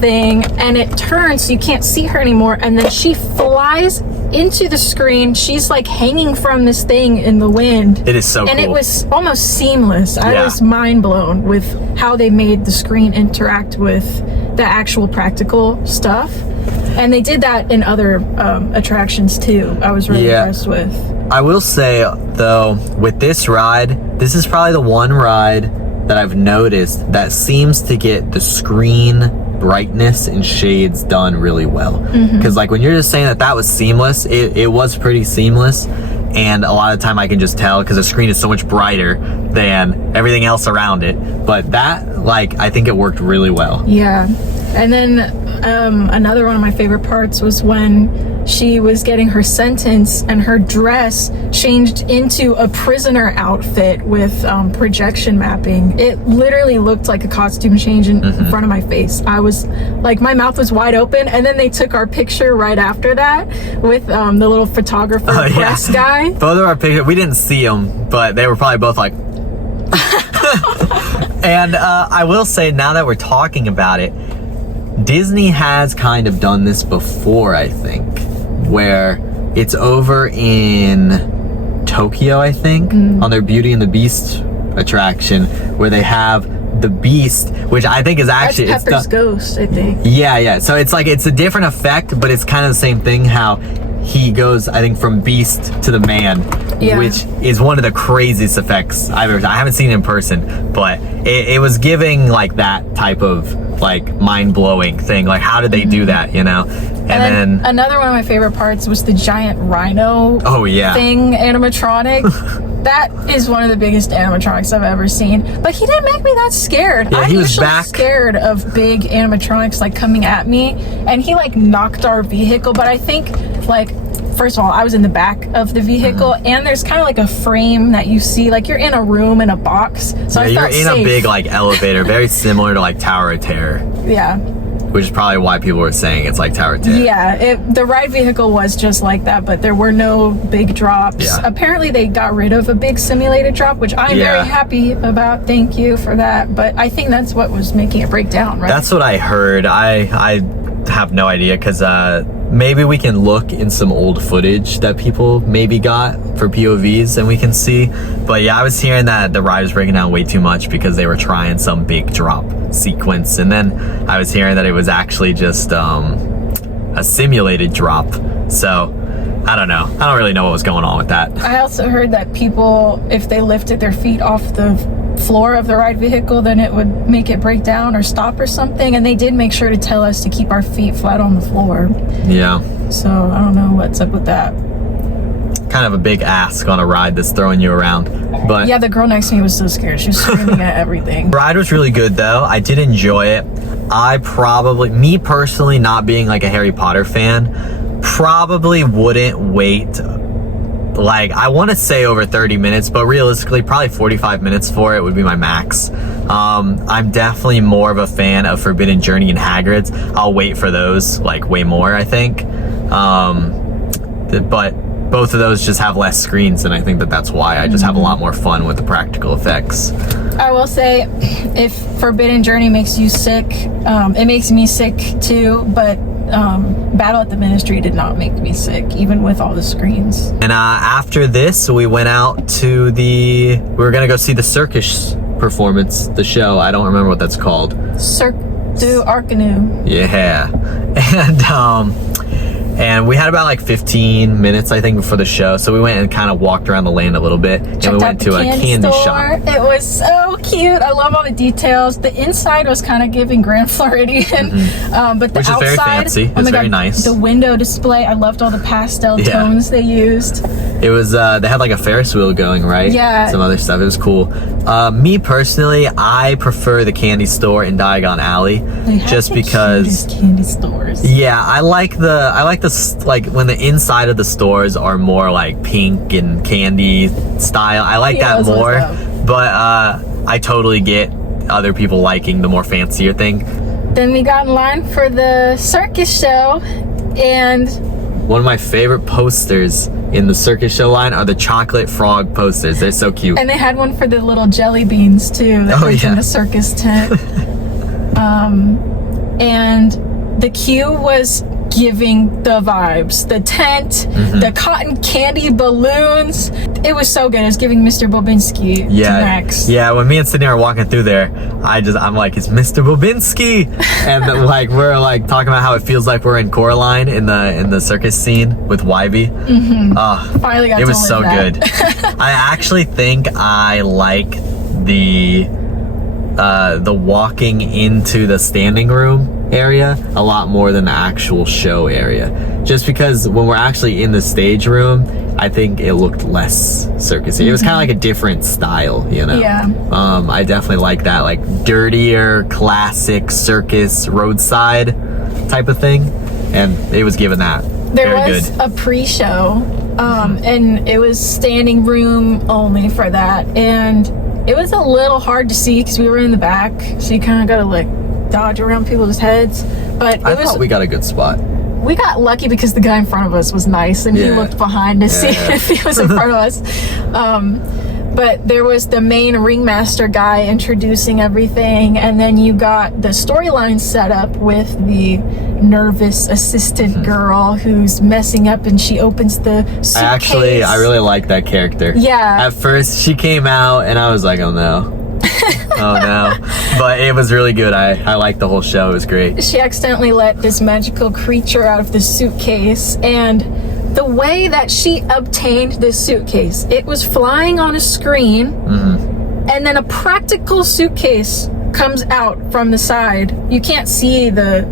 thing, and it turns so you can't see her anymore, and then she flies into the screen. She's like hanging from this thing in the wind. It is so cool. And it was almost seamless. I was mind blown with how they made the screen interact with the actual practical stuff. And they did that in other attractions too. I was really impressed with. I will say though, with this ride, this is probably the one ride that I've noticed that seems to get the screen brightness and shades done really well. Because like when you're just saying that was seamless, it was pretty seamless, and a lot of the time I can just tell because the screen is so much brighter than everything else around it. But that, like, I think it worked really well. Yeah. And then another one of my favorite parts was when she was getting her sentence and her dress changed into a prisoner outfit with projection mapping. It literally looked like a costume change in front of my face. I was like, my mouth was wide open, and then they took our picture right after that with the little photographer press guy. Both of our pictures, we didn't see them, but they were probably both like and I will say, now that we're talking about it, Disney has kind of done this before, I think, where it's over in Tokyo, I think, on their Beauty and the Beast attraction, where they have the Beast, which I think is actually... That's Pepper's ghost, I think. Yeah. So it's like, it's a different effect, but it's kind of the same thing, how he goes, I think, from Beast to the Man, which is one of the craziest effects I've ever seen. I haven't seen it in person, but it was giving like that type of like mind-blowing thing. Like, how did they do that, you know? And then another one of my favorite parts was the giant rhino thing animatronic. That is one of the biggest animatronics I've ever seen. But he didn't make me that scared. I'm usually scared of big animatronics like coming at me, and he like knocked our vehicle. But I think, like, first of all, I was in the back of the vehicle, and there's kind of like a frame that you see, like you're in a room in a box. So I felt you're in a big like elevator, very similar to like Tower of Terror. Yeah. Which is probably why people were saying it's like Tower of Terror. Yeah, the ride vehicle was just like that, but there were no big drops. Yeah. Apparently they got rid of a big simulated drop, which I'm very happy about. Thank you for that. But I think that's what was making it break down, right? That's what I heard. I have no idea, because maybe we can look in some old footage that people maybe got for POVs and we can see. But yeah, I was hearing that the ride was breaking down way too much because they were trying some big drop sequence, and then I was hearing that it was actually just a simulated drop. So I don't know. I don't really know what was going on with that. I also heard that people, if they lifted their feet off the floor of the ride vehicle, then it would make it break down or stop or something, and they did make sure to tell us to keep our feet flat on the floor. Yeah. So I don't know what's up with that. Kind of a big ask on a ride that's throwing you around. But yeah, the girl next to me was so scared. She was screaming at everything. The ride was really good though. I did enjoy it. I probably, me personally, not being like a Harry Potter fan, probably wouldn't wait, like, I want to say over 30 minutes, but realistically probably 45 minutes for it would be my max. I'm definitely more of a fan of Forbidden Journey and Hagrid's. I'll wait for those like way more, I think. But both of those just have less screens, and I think that's why I just have a lot more fun with the practical effects. I will say, if Forbidden Journey makes you sick, it makes me sick too, but Battle at the Ministry did not make me sick, even with all the screens. And after this, we went out to we were gonna go see the circus performance, the show. I don't remember what that's called. Cirque Arcanus. Yeah. And we had about like 15 minutes, I think, before the show. So we went and kind of walked around the land a little bit. And we went to a candy shop. It was so cute. I love all the details. The inside was kind of giving Grand Floridian. But the Which outside, is very fancy. It's very nice. The window display, I loved all the pastel tones they used. It was, they had like a Ferris wheel going, right? Yeah. Some other stuff. It was cool. Me personally, I prefer the candy store in Diagon Alley. Just because candy stores. Yeah, I like like when the inside of the stores are more like pink and candy style. I like that more. But I totally get other people liking the more fancier thing. Then we got in line for the circus show, and one of my favorite posters in the circus show line are the chocolate frog posters. They're so cute. And they had one for the little jelly beans too that was in the circus tent. And the queue was giving the vibes. The tent, the cotton candy balloons. It was so good. It was giving Mr. Bobinski to Max. Yeah, when me and Sydney are walking through there, I'm like, it's Mr. Bobinski. And like we're like talking about how it feels like we're in Coraline in the circus scene with Wybie. Finally got it to was so live good. I actually think I like the walking into the standing room area a lot more than the actual show area, just because when we're actually in the stage room, I think it looked less circusy. It was kind of like a different style, you know. I definitely like that, like dirtier classic circus roadside type of thing, and it was given that There Very was good. a pre-show, and it was standing room only for that, and it was a little hard to see because we were in the back, so you kind of got to like dodge around people's heads. But I thought we got a good spot. we got lucky because the guy in front of us was nice, and he looked behind to see if he was in front of us. But there was the main ringmaster guy introducing everything, and then you got the storyline set up with the nervous assistant girl who's messing up, and she opens the suitcase. I really like that character. Yeah. At first, she came out, and I was like, oh no. Oh no. But it was really good. I liked the whole show. It was great. She accidentally let this magical creature out of the suitcase, and the way that she obtained this suitcase, it was flying on a screen, and then a practical suitcase comes out from the side. You can't see the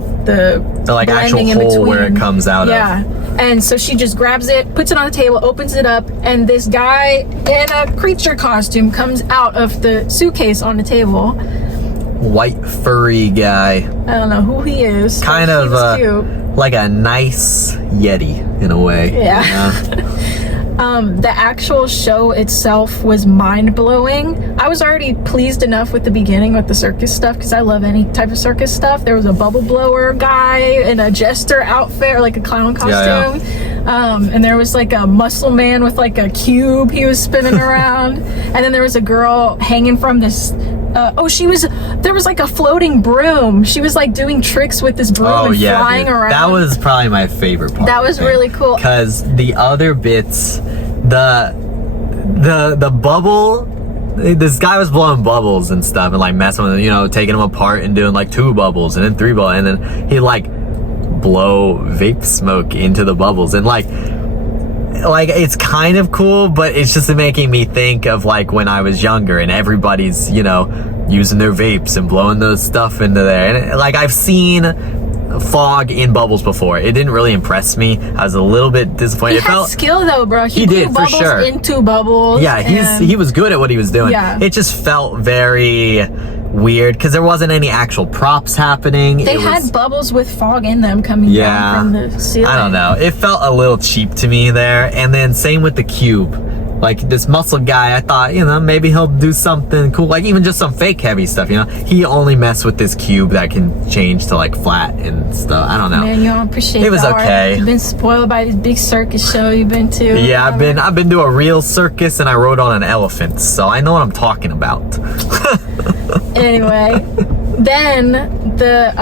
like actual blending in hole between. where it comes out of. Yeah. And so she just grabs it, puts it on the table, opens it up, and this guy in a creature costume comes out of the suitcase on the table. White furry guy. I don't know who he is. Kind but of he was cute. like a nice Yeti in a way. Yeah. The actual show itself was mind-blowing. I was already pleased enough with the beginning with the circus stuff because I love any type of circus stuff. There was a bubble blower guy in a jester outfit, or like a clown costume. And there was like a muscle man with like a cube he was spinning around. And then there was a girl hanging from this there was like a floating broom. She was like doing tricks with this broom and flying around. That was probably my favorite part. That was really cool. Because the other bits, the bubble, this guy was blowing bubbles and stuff and like messing with them, taking them apart and doing like 2 bubbles and then 3 bubbles, and then he'd like blow vape smoke into the bubbles, and like it's kind of cool, but it's just making me think of like when I was younger and everybody's using their vapes and blowing those stuff into there, and like I've seen fog in bubbles before. It didn't really impress me. I was a little bit disappointed. He had skill though, bro. He blew did, for bubbles sure. into bubbles. Yeah, he was good at what he was doing. Yeah. It just felt very weird because there wasn't any actual props happening. They had bubbles with fog in them coming down from the ceiling. I don't know. It felt a little cheap to me there. And then same with the cube. Like this muscle guy, I thought, maybe he'll do something cool, like even just some fake heavy stuff, He only messed with this cube that can change to like flat and stuff. I don't know. Man, you don't appreciate it. Was the art. okay. You've been spoiled by this big circus show you've been to. Yeah, I've been to a real circus and I rode on an elephant, so I know what I'm talking about. Anyway, then the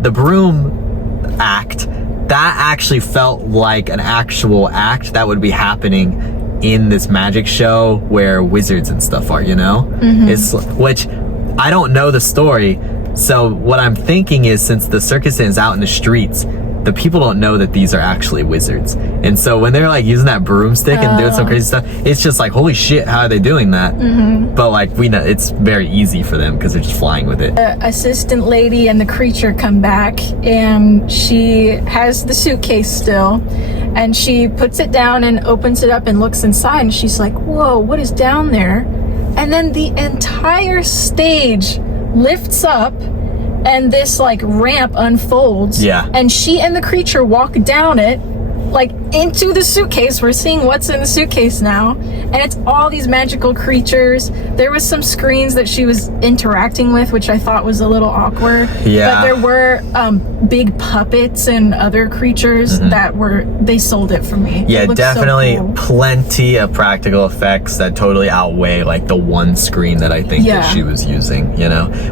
the broom act, that actually felt like an actual act that would be happening in this magic show where wizards and stuff are, It's, which I don't know the story, so what I'm thinking is, since the circus is out in the streets, the people don't know that these are actually wizards, and so when they're like using that broomstick and doing some crazy stuff, it's just like, holy shit, how are they doing that? But like, we know it's very easy for them because they're just flying with it. The assistant lady and the creature come back, and she has the suitcase still, and she puts it down and opens it up and looks inside, and she's like, whoa, what is down there? And then the entire stage lifts up and this like ramp unfolds, and she and the creature walk down it, like into the suitcase. We're seeing what's in the suitcase now, and it's all these magical creatures. There was some screens that she was interacting with, which I thought was a little awkward. But there were big puppets and other creatures that they sold it for me. Yeah, definitely so cool. Plenty of practical effects that totally outweigh like the one screen that I think that she was using,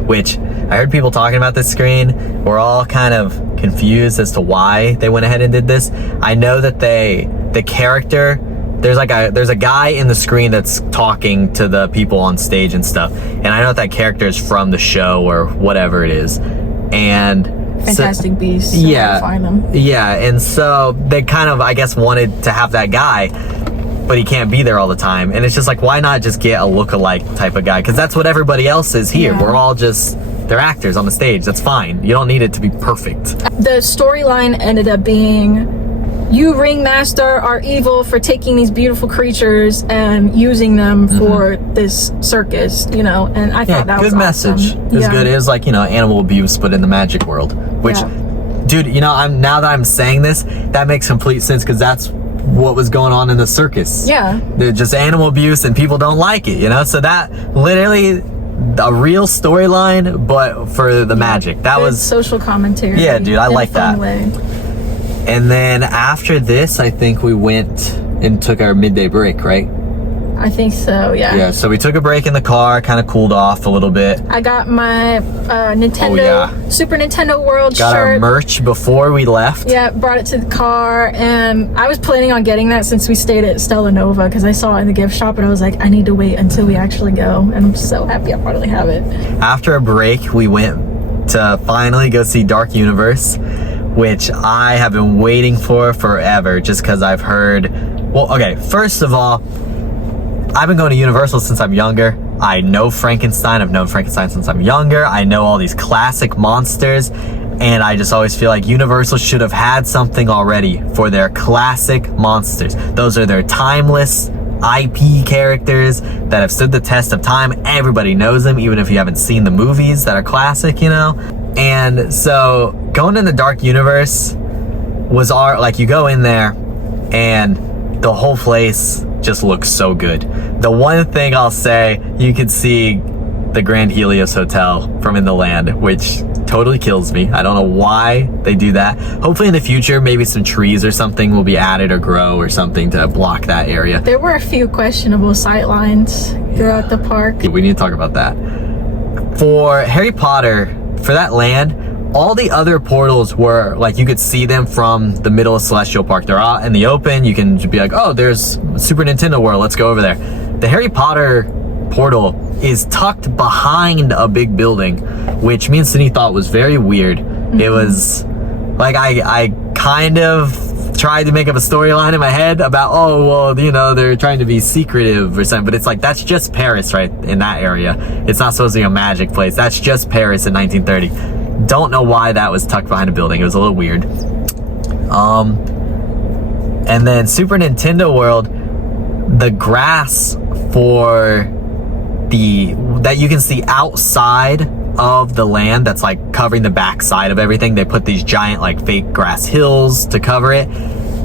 which I heard people talking about this screen. We're all kind of confused as to why they went ahead and did this. I know that the character, there's a guy in the screen that's talking to the people on stage and stuff, and I know that character is from the show or whatever it is, and Fantastic Beasts. Find them. Yeah, and so they kind of, I guess, wanted to have that guy, but he can't be there all the time, and it's just like, why not just get a look-alike type of guy? Because that's what everybody else is here. We're all just, they're actors on the stage. That's fine. You don't need it to be perfect. The storyline ended up being, you ringmaster are evil for taking these beautiful creatures and using them for this circus, and I thought that was good message. awesome. It was good. It was like, animal abuse, but in the magic world, which dude, you know, now that I'm saying this, that makes complete sense, because that's what was going on in the circus. Yeah. They're just animal abuse and people don't like it, you know? So that literally a real storyline, but for the magic. That Good was social commentary. Yeah, dude, I in a like fun that. way. And then after this, I think we went and took our midday break, right? I think so, yeah. Yeah, so we took a break in the car, kind of cooled off a little bit. I got my Nintendo, Super Nintendo World Got shirt. our merch before we left. Yeah, brought it to the car, and I was planning on getting that since we stayed at Stella Nova, because I saw it in the gift shop, and I was like, I need to wait until we actually go, and I'm so happy I finally have it. After a break, we went to finally go see Dark Universe, which I have been waiting for forever, just because I've heard... Well, okay, first of all, I've been going to Universal since I'm younger. I know Frankenstein. I've known Frankenstein since I'm younger. I know all these classic monsters, and I just always feel like Universal should have had something already for their classic monsters. Those are their timeless IP characters that have stood the test of time. Everybody knows them, even if you haven't seen the movies that are classic, you know? And so going in the Dark Universe was like, you go in there and the whole place just looks so good. The one thing I'll say, you can see the Grand Helios Hotel from In the Land, which totally kills me. I don't know why they do that. Hopefully in the future, maybe some trees or something will be added or grow or something to block that area. There were a few questionable sight lines throughout the park. We need to talk about that. For Harry Potter, for that land, all the other portals were like, you could see them from the middle of Celestial Park. They're out in the open. You can be like, oh, there's Super Nintendo World. Let's go over there. The Harry Potter portal is tucked behind a big building, which me and Sydney thought was very weird. Mm-hmm. It was like, I kind of tried to make up a storyline in my head about, oh, well, you know, they're trying to be secretive or something, but it's like, that's just Paris right in that area. It's not supposed to be a magic place. That's just Paris in 1930. Don't know why that was tucked behind a building. It was a little weird. And then Super Nintendo World, the grass that you can see outside of the land that's like covering the backside of everything. They put these giant like fake grass hills to cover it.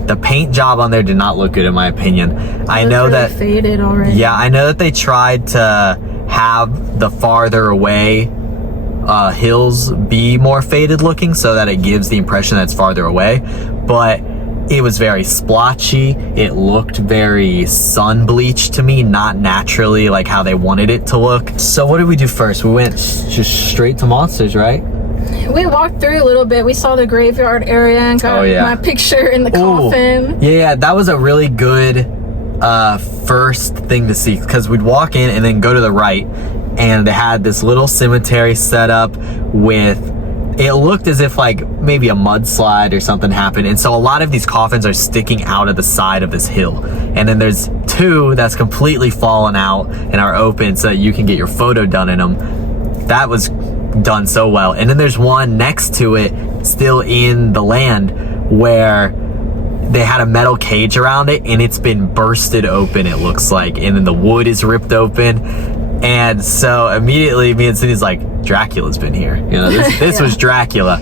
The paint job on there did not look good in my opinion. I know that faded already. Yeah, I know that they tried to have the farther away hills be more faded looking so that it gives the impression that it's farther away, but it was very splotchy. It looked very sun bleached to me, not naturally like how they wanted it to look. So what did we do first? We went just straight to monsters, right? We walked through a little bit. We saw the graveyard area and got my picture in the coffin. Yeah, that was a really good first thing to see, because we'd walk in and then go to the right, and they had this little cemetery set up with, it looked as if like maybe a mudslide or something happened, and so a lot of these coffins are sticking out of the side of this hill, and then there's two that's completely fallen out and are open so that you can get your photo done in them. That was done so well. And then there's one next to it still in the land where they had a metal cage around it and it's been bursted open, it looks like, and then the wood is ripped open. And so immediately me and Cindy's like, Dracula's been here. You know, this was Dracula.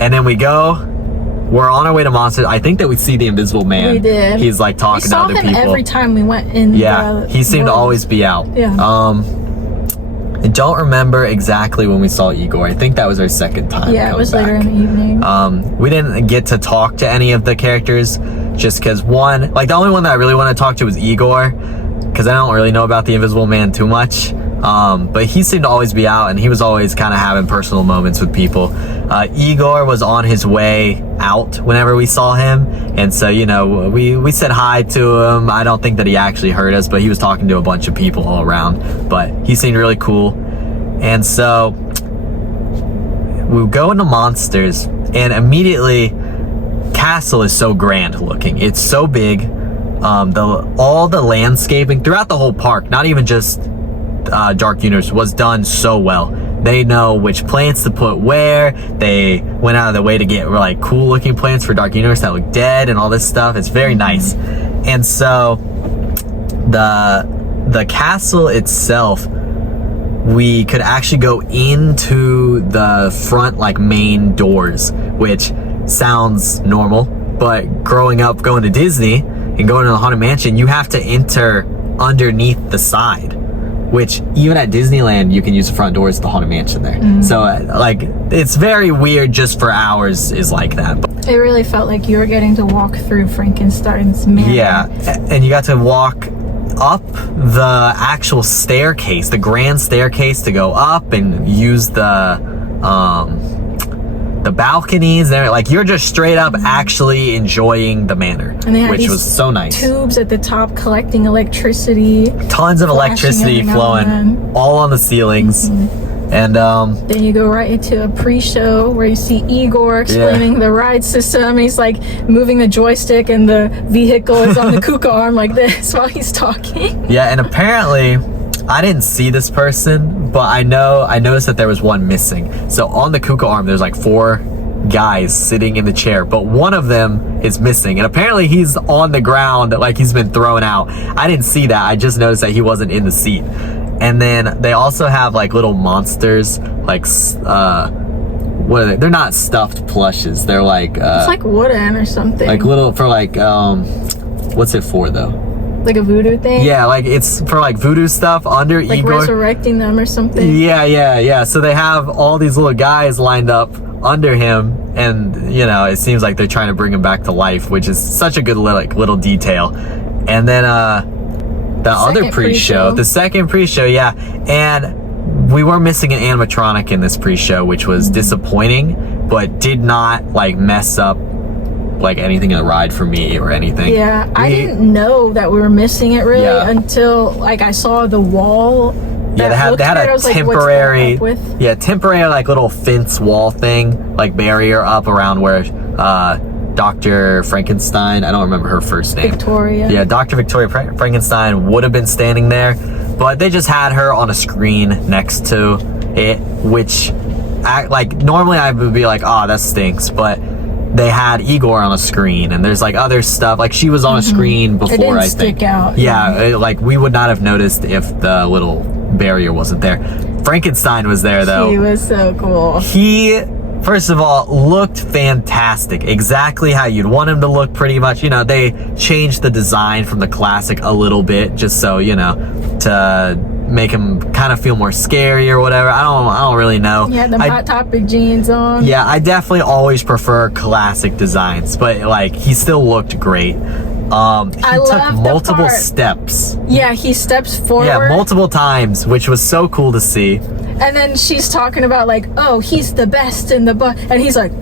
And then we're on our way to monsters. I think that we see the Invisible Man. We did. He's like talking to other people. We saw him every time we went in. Yeah, he seemed to always be out. Yeah. I don't remember exactly when we saw Igor. I think that was our second time. Yeah, it was later in the evening. We didn't get to talk to any of the characters just because the only one that I really want to talk to was Igor, because I don't really know about the Invisible Man too much. But he seemed to always be out, and he was always kind of having personal moments with people. Igor was on his way out whenever we saw him, and so, you know, we said hi to him. I don't think that he actually heard us, but he was talking to a bunch of people all around, but he seemed really cool. And so we go into monsters, and immediately castle is so grand looking. It's so big. All the landscaping throughout the whole park, not even just Dark Universe, was done so well. They know which plants to put where. They went out of their way to get like cool looking plants for Dark Universe that look dead and all this stuff. It's very nice. And so the castle itself, we could actually go into the front like main doors, which sounds normal, but growing up going to Disney and going to the Haunted Mansion, you have to enter underneath the side, which even at Disneyland you can use the front doors to the Haunted Mansion there. So like it's very weird just for ours is like that. But It really felt like you were getting to walk through Frankenstein's manor. yeah, and you got to walk up the actual staircase, the grand staircase, to go up and use the balconies there. Like you're just straight up actually enjoying the manor, And they had which these was so nice. tubes at the top collecting electricity. Tons of flashing electricity every now flowing and then. all on the ceilings. And Then you go right into a pre-show where you see Igor explaining the ride system. He's like moving the joystick and the vehicle is on the Kuka arm like this while he's talking. yeah, and apparently I didn't see this person, but I noticed that there was one missing. So on the Kuka arm there's like 4 guys sitting in the chair, but one of them is missing, and apparently he's on the ground like he's been thrown out. I didn't see that. I just noticed that he wasn't in the seat. And then they also have like little monsters, like what are they? They're not stuffed plushes. They're like It's like wooden or something. like little for like what's it for though? Like a voodoo thing? Yeah, like it's for like voodoo stuff under Like Igor. resurrecting them or something. Yeah. So they have all these little guys lined up under him, and you know, it seems like they're trying to bring him back to life, which is such a good little detail. And then the other pre-show, the second pre-show, yeah, and we were missing an animatronic in this pre-show, which was disappointing, but did not like mess up like anything in the ride for me or anything. Yeah, I didn't know that we were missing it really until like I saw the wall. Yeah, they had a temporary, temporary like little fence wall thing, like barrier up around where Dr. Frankenstein, I don't remember her first name. Victoria. Yeah, Dr. Victoria Frankenstein would have been standing there, but they just had her on a screen next to it, which like normally I would be like, oh, that stinks, but they had Igor on a screen, and there's like other stuff, like she was on a screen before. It didn't I think stick out. yeah, like we would not have noticed if the little barrier wasn't there. Frankenstein was there though. He was so cool. He, first of all, looked fantastic. Exactly how you'd want him to look, pretty much. You know, they changed the design from the classic a little bit, just so, you know, to make him kind of feel more scary or whatever. I don't really know. He had the Hot Topic jeans on. Yeah, I definitely always prefer classic designs, but like he still looked great. He took multiple steps. Yeah, he steps forward. Yeah, multiple times, which was so cool to see. And then she's talking about like, oh, he's the best in the book, and he's like,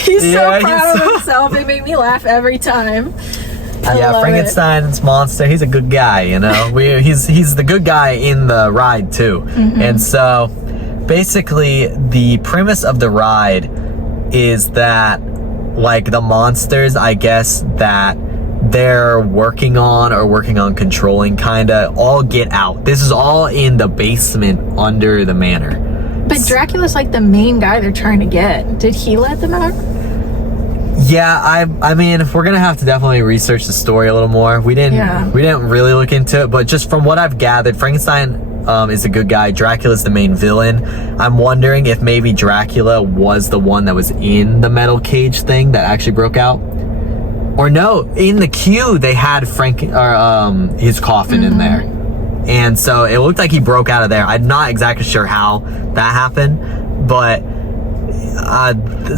he's so proud of himself. It made me laugh every time. I Frankenstein's monster. He's a good guy, you know. He's the good guy in the ride too. And so, basically, the premise of the ride is that, like, the monsters, I guess, that they're working on controlling, kinda, all get out. This is all in the basement under the manor. But Dracula's like the main guy they're trying to get. Did he let them out? Yeah, I mean, we're gonna have to definitely research the story a little more. We didn't really look into it, but just from what I've gathered, Frankenstein is a good guy. Dracula's the main villain. I'm wondering if maybe Dracula was the one that was in the metal cage thing that actually broke out. Or no, in the queue they had his coffin in there. And so it looked like he broke out of there. I'm not exactly sure how that happened, but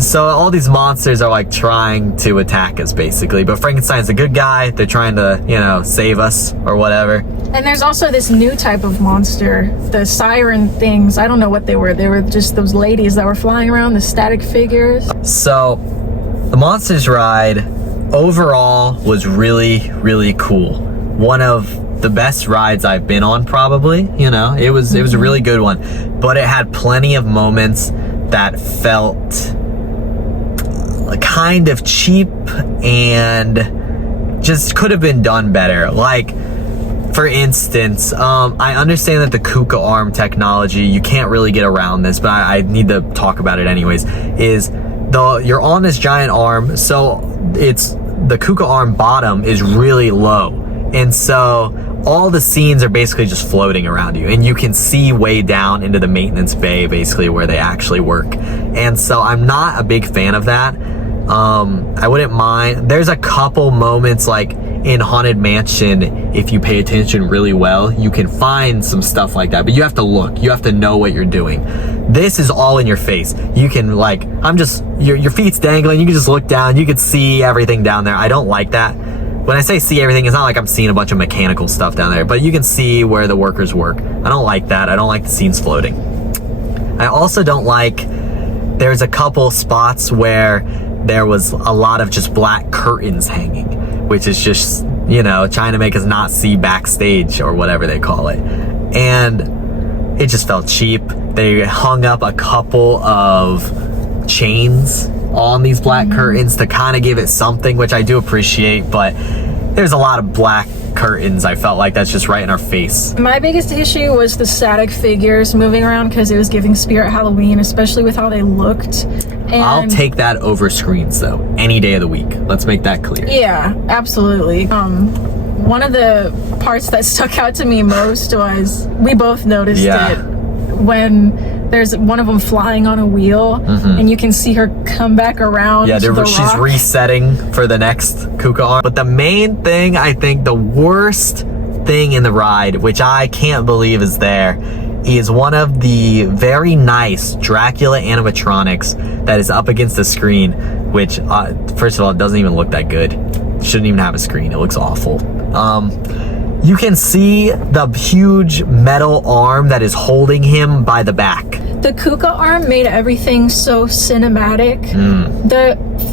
so all these monsters are like trying to attack us basically, but Frankenstein's a good guy. They're trying to, you know, save us or whatever. And there's also this new type of monster, the siren things. I don't know what they were. They were just those ladies that were flying around, the static figures. So the Monsters ride overall was really, really cool. One of the best rides I've been on, probably. You know, it was a really good one, but it had plenty of moments that felt kind of cheap and just could have been done better. Like, for instance, I understand that the Kuka arm technology, you can't really get around this, but I need to talk about it anyways, is you're on this giant arm, so it's the Kuka arm bottom is really low. And so all the scenes are basically just floating around you, and you can see way down into the maintenance bay, basically where they actually work. And so I'm not a big fan of that. I wouldn't mind. There's a couple moments like in Haunted Mansion, if you pay attention really well, you can find some stuff like that, but you have to look, you have to know what you're doing. This is all in your face. You can like, your feet's dangling, you can just look down, you can see everything down there. I don't like that. When I say see everything, it's not like I'm seeing a bunch of mechanical stuff down there, but you can see where the workers work. I don't like that. I don't like the scenes floating. I also don't like, there's a couple spots where there was a lot of just black curtains hanging, which is just, you know, trying to make us not see backstage or whatever they call it. And it just felt cheap. They hung up a couple of chains on these black curtains to kind of give it something, which I do appreciate, but there's a lot of black curtains. I felt like that's just right in our face. My biggest issue was the static figures moving around because it was giving Spirit Halloween, especially with how they looked. And I'll take that over screens though, any day of the week. Let's make that clear. Yeah, absolutely. One of the parts that stuck out to me most was, we both noticed it, when there's one of them flying on a wheel, and you can see her come back around. Yeah, she's resetting for the next Kuka arm. But the main thing, I think the worst thing in the ride, which I can't believe is there, is one of the very nice Dracula animatronics that is up against the screen, which first of all, it doesn't even look that good. Shouldn't even have a screen. It looks awful. You can see the huge metal arm that is holding him by the back. The Kuka arm made everything so cinematic.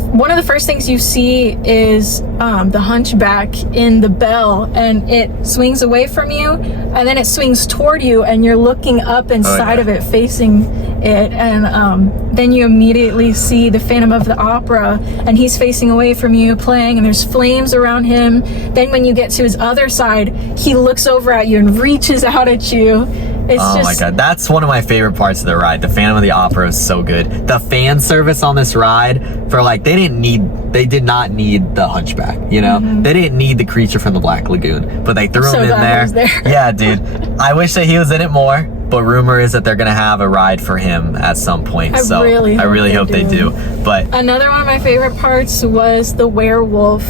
One of the first things you see is the hunchback in the bell, and it swings away from you, and then it swings toward you, and you're looking up inside of it, facing it, and then you immediately see the Phantom of the Opera, and he's facing away from you playing, and there's flames around him. Then when you get to his other side, he looks over at you and reaches out at you. Oh my god, that's one of my favorite parts of the ride. The Phantom of the Opera is so good. The fan service on this ride, for like, they did not need the hunchback, you know? They didn't need the creature from the Black Lagoon, but they threw him in there. Yeah, dude. I wish that he was in it more, but rumor is that they're gonna have a ride for him at some point. I really hope they do. But another one of my favorite parts was the werewolf.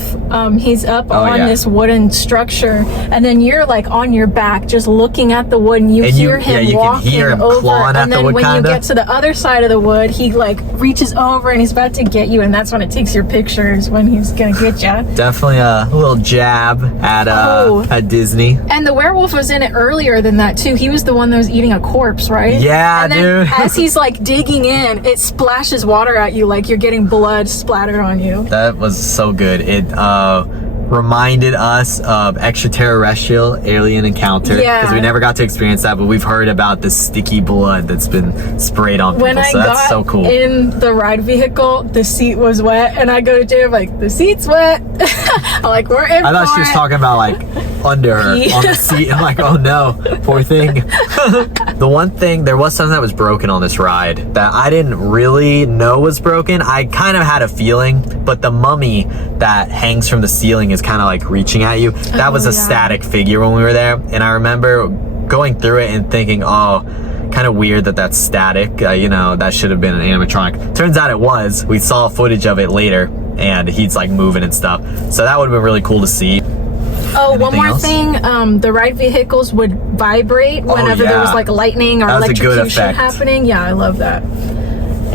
He's up on this wooden structure, and then you're like on your back just looking at the wood, and you hear him walking over, and then when you get to the other side of the wood, he like reaches over and he's about to get you, and that's when it takes your pictures, when he's gonna get you. Definitely a little jab at Disney. And the werewolf was in it earlier than that too. He was the one that was eating a corpse, right? Yeah, and then as he's like digging in, it splashes water at you like you're getting blood splattered on you. That was so good. It reminded us of extraterrestrial alien encounter, because we never got to experience that, but we've heard about the sticky blood that's been sprayed on people. When I that's so cool. In the ride vehicle, the seat was wet, and I go to Jay, I'm like, the seat's wet. I'm like, we're in. I thought she was talking about like under her on the seat. I'm like, oh no, poor thing. The one thing, there was something that was broken on this ride that I didn't really know was broken. I kind of had a feeling, but the mummy that hangs from the ceiling is kind of like reaching at you. That was a static figure when we were there, and I remember going through it and thinking, oh, kind of weird that that's static. You know, that should have been an animatronic. Turns out it was. We saw footage of it later, and he's like moving and stuff. So that would have been really cool to see. Oh, one more thing. The ride vehicles would vibrate whenever there was like lightning or electrocution happening. Yeah, I love that.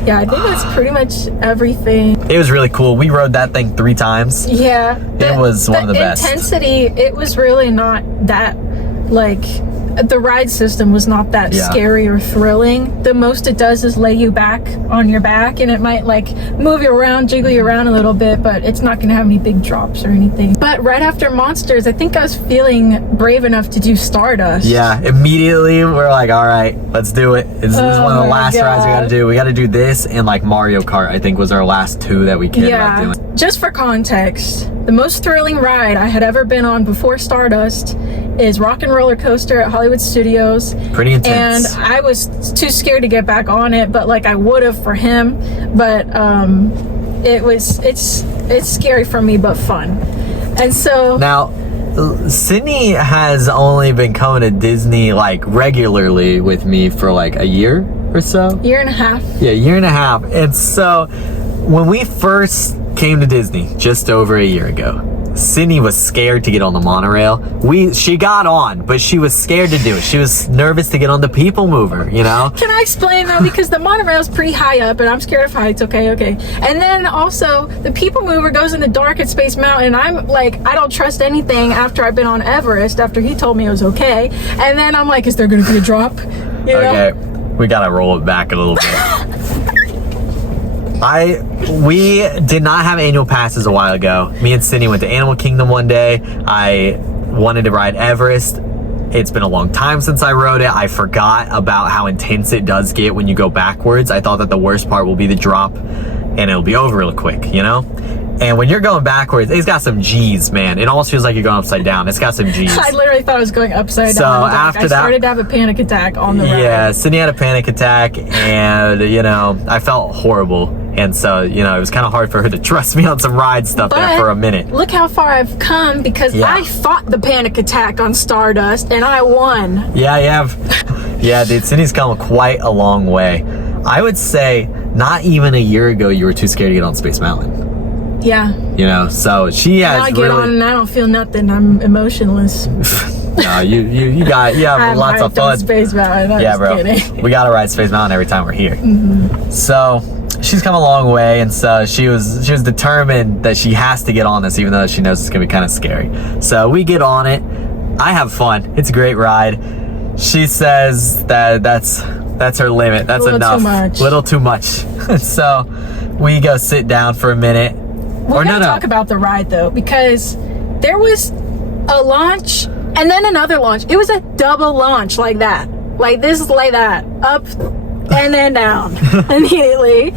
Yeah, I think that's pretty much everything. It was really cool. We rode that thing 3 times. Yeah. It was one of the best. The intensity, it was really not that, like, the ride system was not that scary or thrilling. The most it does is lay you back on your back, and it might like move you around, jiggle you around a little bit, but it's not gonna have any big drops or anything. But right after Monsters, I think I was feeling brave enough to do Stardust. Yeah, immediately we're like, all right, let's do it. This is one of the last rides we gotta do. We gotta do this, and like Mario Kart, I think was our last 2 that we cared about doing. Just for context, the most thrilling ride I had ever been on before Stardust is Rock and Roller Coaster at Hollywood Studios. Pretty intense. And I was too scared to get back on it, but like I would have for him. But it's scary for me, but fun. And so now Sydney has only been coming to Disney like regularly with me for like a year or so. Year and a half. Yeah, year and a half. And so when we first came to Disney just over a year ago, Sydney was scared to get on the monorail. She got on, but she was scared to do it. She was nervous to get on the people mover, you know? Can I explain though? Because the monorail is pretty high up and I'm scared of heights. Okay. And then also the people mover goes in the dark at Space Mountain. And I'm like, I don't trust anything after I've been on Everest after he told me it was okay. And then I'm like, is there going to be a drop? You know? Okay, we gotta roll it back a little bit. We did not have annual passes a while ago. Me and Sydney went to Animal Kingdom one day. I wanted to ride Everest. It's been a long time since I rode it. I forgot about how intense it does get when you go backwards. I thought that the worst part will be the drop and it'll be over real quick, you know? And when you're going backwards, it's got some G's, man. It almost feels like you're going upside down. It's got some G's. I literally thought I was going upside down. So after that, I started to have a panic attack on the ride. Yeah, Sydney had a panic attack and, you know, I felt horrible. And so, you know, it was kind of hard for her to trust me on some ride stuff there for a minute. Look how far I've come because I fought the panic attack on Stardust and I won. Yeah, yeah, dude, Sydney's come quite a long way. I would say not even a year ago you were too scared to get on Space Mountain. Yeah. You know, so she has I get on and I don't feel nothing. I'm emotionless. No, you have lots of fun. Space Mountain. Yeah, bro. Kidding. We gotta ride Space Mountain every time we're here. So she's come a long way, and so she was determined that she has to get on this, even though she knows it's gonna be kind of scary. So we get on it. I have fun. It's a great ride. She says that that's her limit. That's enough. Little too much. So we go sit down for a minute. We're gonna talk about the ride though, because there was a launch and then another launch. It was a double launch like that. Like this, like that. Up and then down immediately.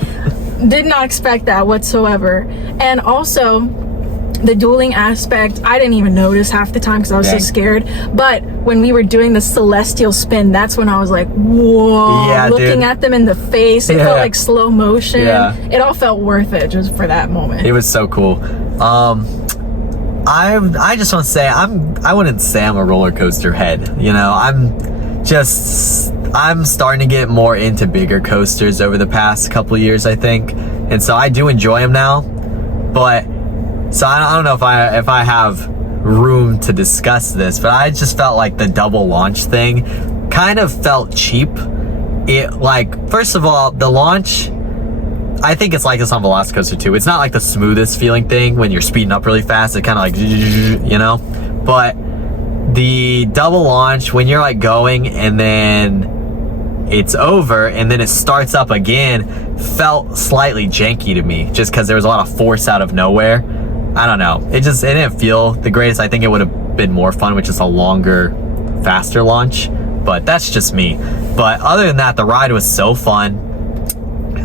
Did not expect that whatsoever. And also the dueling aspect, I didn't even notice half the time because I was so scared. But when we were doing the celestial spin, that's when I was like, whoa, looking at them in the face. It felt like slow motion. It all felt worth it just for that moment. It was so cool. I just want to say I wouldn't say I'm a roller coaster head. You know, I'm starting to get more into bigger coasters over the past couple of years, I think. And so I do enjoy them now. But so I don't know if I have room to discuss this, but I just felt like the double launch thing kind of felt cheap. It, like, first of all, the launch, I think it's like this on Velocicoaster too. It's not like the smoothest feeling thing when you're speeding up really fast. It kind of like, you know, but the double launch, when you're like going and then it's over and then it starts up again, felt slightly janky to me just because there was a lot of force out of nowhere. I don't know. It didn't feel the greatest. I think it would have been more fun with just a longer, faster launch, but that's just me. But other than that, the ride was so fun.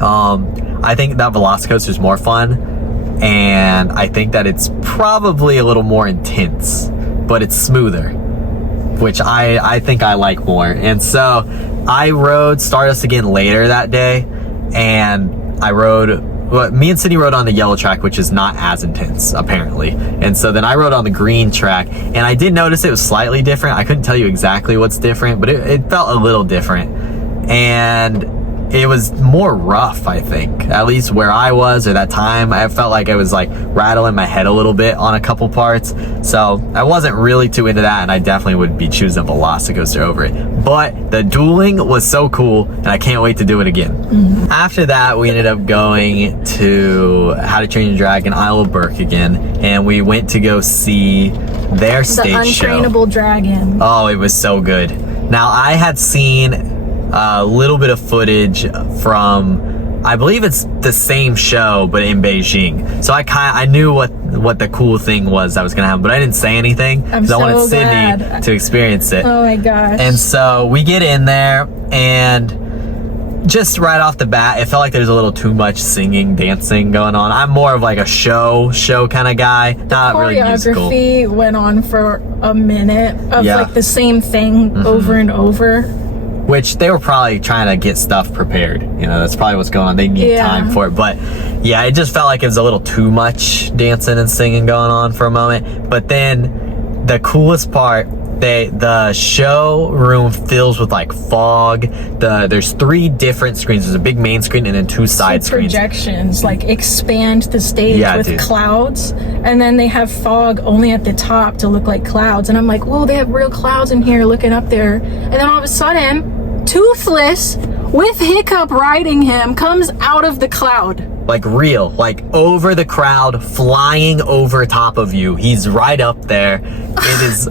I think that Velocicoaster is more fun, and I think that it's probably a little more intense, but it's smoother, which I think I like more. And so I rode Stardust again later that day, and me and Sydney rode on the yellow track, which is not as intense, apparently. And so then I rode on the green track, and I did notice it was slightly different. I couldn't tell you exactly what's different, but it felt a little different. And it was more rough, I think. At least where I was, or that time, I felt like I was like rattling my head a little bit on a couple parts. So I wasn't really too into that, and I definitely would be choosing Velocicoaster over it. But the dueling was so cool, and I can't wait to do it again. After that, we ended up going to How to Train Your Dragon Isle of Berk again, and we went to go see their stage show. The Untrainable Dragon. Oh, it was so good. Now, I had seen a little bit of footage from, I believe it's the same show but in Beijing, so I knew what the cool thing was that was gonna happen, but I didn't say anything because I wanted Sydney to experience it. Oh my gosh. And so we get in there, and just right off the bat, it felt like there's a little too much singing, dancing going on. I'm more of like a show kind of guy, not really musical. Choreography went on for a minute of like the same thing over and over. Which they were probably trying to get stuff prepared. You know, that's probably what's going on. They need time for it. But yeah, it just felt like it was a little too much dancing and singing going on for a moment. But then the coolest part, the showroom fills with like fog. There's 3 different screens. There's a big main screen and then 2 side screens. Projections like expand the stage with dude. clouds, and then they have fog only at the top to look like clouds. And I'm like, whoa, they have real clouds in here looking up there. And then all of a sudden, Toothless with Hiccup riding him comes out of the cloud. Like real, like over the crowd, flying over top of you. He's right up there. It is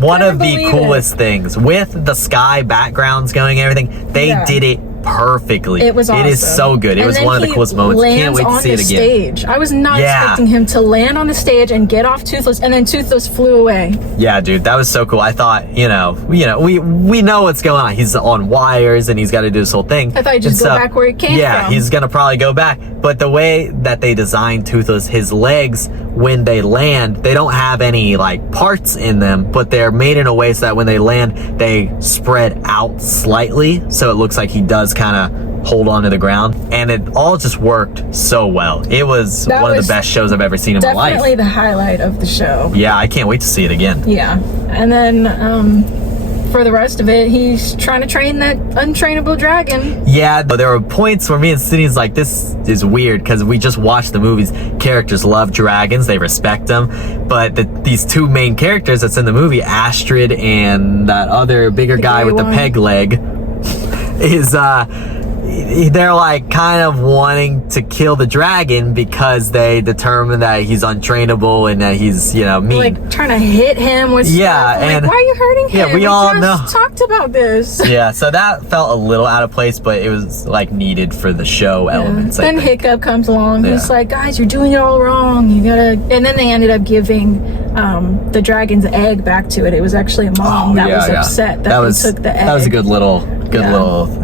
one of the coolest things with the sky backgrounds going and everything. They did it perfectly. It was awesome. It is so good. It was one of the coolest moments. Can't wait to see it again. Stage. I was not expecting him to land on the stage and get off Toothless, and then Toothless flew away. Yeah, dude, that was so cool. I thought, we know what's going on. He's on wires and he's got to do this whole thing. I thought he'd just go back where he came from. Yeah, he's gonna probably go back. But the way that they designed Toothless, his legs, when they land, they don't have any like parts in them, but they're made in a way so that when they land, they spread out slightly, so it looks like he does kind of hold on to the ground, and it all just worked so well. It was one of the best shows I've ever seen in my life. Definitely the highlight of the show. Yeah, I can't wait to see it again. Yeah, and then for the rest of it, he's trying to train that untrainable dragon. Yeah, but there were points where me and Sydney's like, this is weird, because we just watched the movies. Characters love dragons, they respect them, but these 2 main characters that's in the movie, Astrid and that other bigger guy with the peg leg, is they're like kind of wanting to kill the dragon because they determine that he's untrainable and that he's, mean. Like trying to hit him with stuff. And like, why are you hurting him? Yeah, we all know. Talked about this. Yeah, so that felt a little out of place, but it was like needed for the show elements. Then Hiccup comes along. He's like, guys, you're doing it all wrong. You gotta. And then they ended up giving the dragon's egg back to it. It was actually a mom that was upset that they took the egg. That was a good little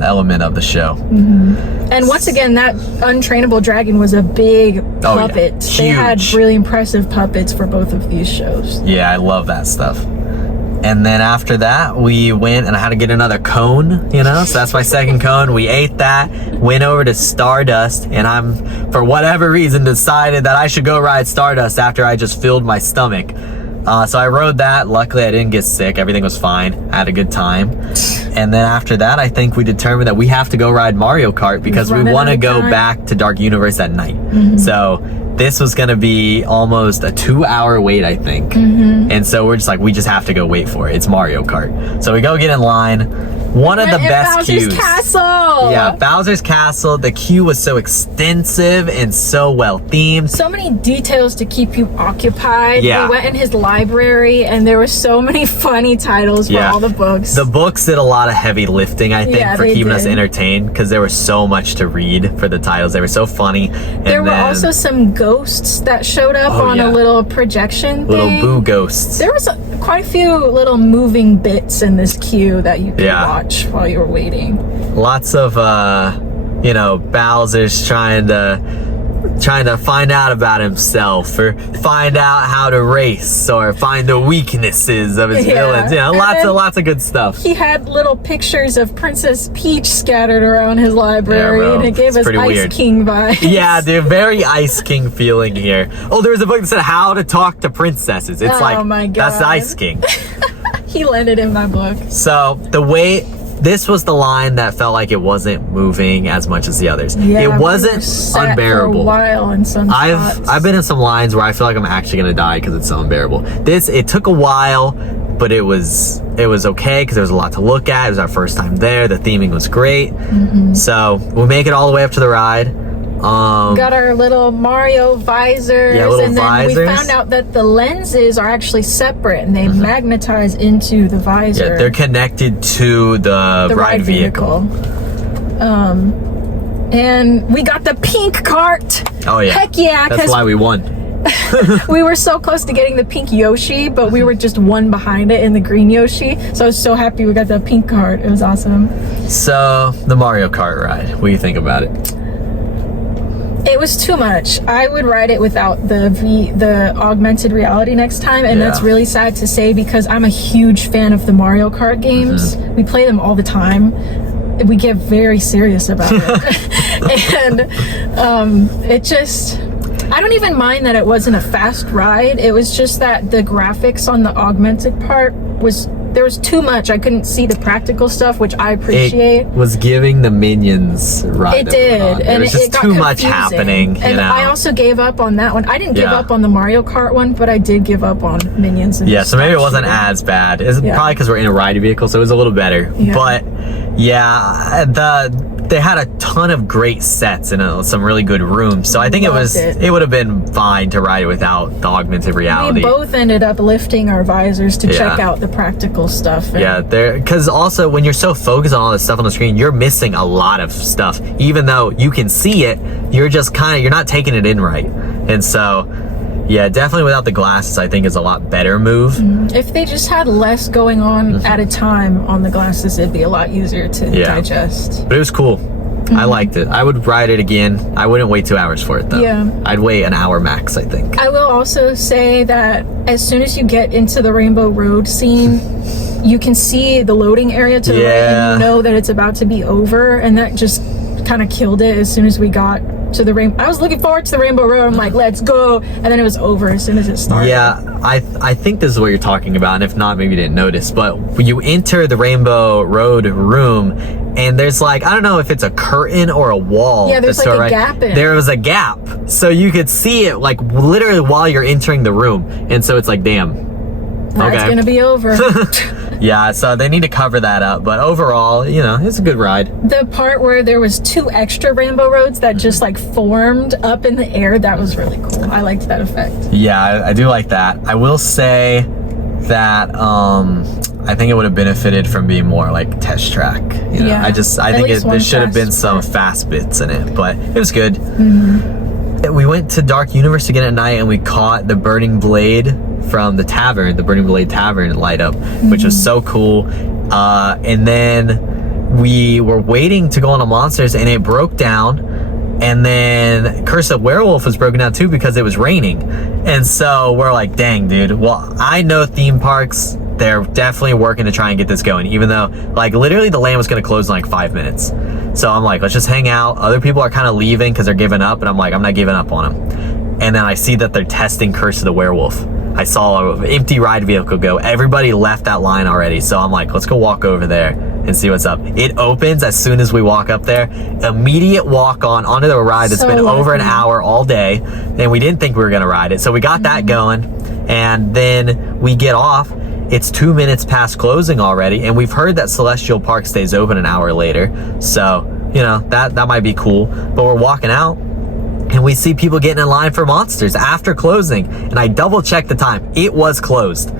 element of the show. And once again, that untrainable dragon was a big puppet. They had really impressive puppets for both of these shows. Yeah, I love that stuff. And then after that, we went and I had to get another cone, so that's my second cone. We ate that, went over to Stardust, and I'm, for whatever reason, decided that I should go ride Stardust after I just filled my stomach. So I rode that. Luckily, I didn't get sick. Everything was fine. I had a good time. And then after that, I think we determined that we have to go ride Mario Kart because we want to go back to Dark Universe at night. So this was going to be almost a 2-hour wait, I think. And so we're just like, we just have to go wait for it. It's Mario Kart. So we go get in line. One of the best Bowser's queues. Castle. Yeah, Bowser's Castle. The queue was so extensive and so well themed. So many details to keep you occupied. Yeah. We went in his library and there were so many funny titles for all the books. The books did a lot of heavy lifting, I think, for keeping us entertained because there was so much to read for the titles. They were so funny. And there were also some ghosts that showed up on a little projection little thing. boo ghosts. There was quite a few little moving bits in this queue that you could watch while you were waiting. Lots of Bowser's trying to find out about himself or find out how to race or find the weaknesses of his villains. Lots of good stuff. He had little pictures of Princess Peach scattered around his library, and it gave us Ice King vibes. Yeah, dude, very Ice King feeling here. Oh, there was a book that said how to talk to princesses. It's my God. That's Ice King. He landed in my book. So this was the line that felt like it wasn't moving as much as the others. Yeah, it wasn't unbearable. For a while in some spots. I've been in some lines where I feel like I'm actually gonna die because it's so unbearable. It took a while, but it was okay because there was a lot to look at. It was our first time there. The theming was great. So we make it all the way up to the ride. Got our little Mario visors, and then we found out that the lenses are actually separate and they magnetize into the visor. Yeah, they're connected to the ride vehicle. And we got the pink cart. Oh yeah. Heck yeah. That's why we won. We were so close to getting the pink Yoshi, but we were just one behind it in the green Yoshi. So I was so happy we got the pink cart. It was awesome. So the Mario Kart ride, what do you think about it? It was too much. I would ride it without the augmented reality next time, and that's really sad to say because I'm a huge fan of the Mario Kart games. We play them all the time. We get very serious about it. And I don't even mind that it wasn't a fast ride. It was just that the graphics on the augmented part there was too much. I couldn't see the practical stuff, which I appreciate. It was giving the Minions ride. It did. There was just got too much confusing. happening. And I also gave up on that one. I didn't give up on the Mario Kart one, but I did give up on Minions. And so maybe it wasn't as bad. It's probably because we're in a ride vehicle, so it was a little better. Yeah. But they had a ton of great sets and some really good rooms. So I think it would have been fine to ride it without the augmented reality. We both ended up lifting our visors to check out the practical stuff. Because also when you're so focused on all this stuff on the screen, you're missing a lot of stuff. Even though you can see it, you're just you're not taking it in right. And so, yeah, definitely without the glasses, I think is a lot better move. If they just had less going on at a time on the glasses, it'd be a lot easier to digest. But it was cool. I liked it. I would ride it again. I wouldn't wait 2 hours for it though. Yeah. I'd wait an hour max, I think. I will also say that as soon as you get into the Rainbow Road scene, you can see the loading area to the right, and you know that it's about to be over, and that just kind of killed it as soon as we got to the rainbow. I was looking forward to the Rainbow Road. I'm like, let's go, and then it was over as soon as it started. Yeah, I think this is what you're talking about, and if not, maybe you didn't notice, but when you enter the Rainbow Road room, and there's I don't know if it's a curtain or a wall. Yeah, there's a gap in it. There was a gap, so you could see it literally while you're entering the room, and so it's damn. That's gonna be over. Yeah, so they need to cover that up, but overall, it's a good ride. The part where there was 2 extra Rainbow Roads that just formed up in the air, that was really cool. I liked that effect. Yeah, I do like that. I will say that I think it would have benefited from being more test track. I think there should have been some fast bits in it, but it was good. We went to Dark Universe again at night, and we caught the Burning Blade from the tavern, the Burning Blade Tavern light up, which was so cool. And then we were waiting to go on the monsters, and it broke down. And then Curse of Werewolf was broken down too because it was raining. And so we're like, dang, dude. Well, I know theme parks, they're definitely working to try and get this going, even though literally the land was going to close in 5 minutes. So I'm like, let's just hang out. Other people are kind of leaving because they're giving up, and I'm like, I'm not giving up on them. And then I see that they're testing Curse of the Werewolf. I saw an empty ride vehicle go. Everybody left that line already. So I'm like, let's go walk over there and see what's up. It opens as soon as we walk up there. Immediate walk onto the ride that's been over an hour all day. And we didn't think we were going to ride it. So we got that going. And then we get off. It's 2 minutes past closing already. And we've heard that Celestial Park stays open an hour later. So, that might be cool. But we're walking out, and we see people getting in line for monsters after closing. And I double checked the time. It was closed.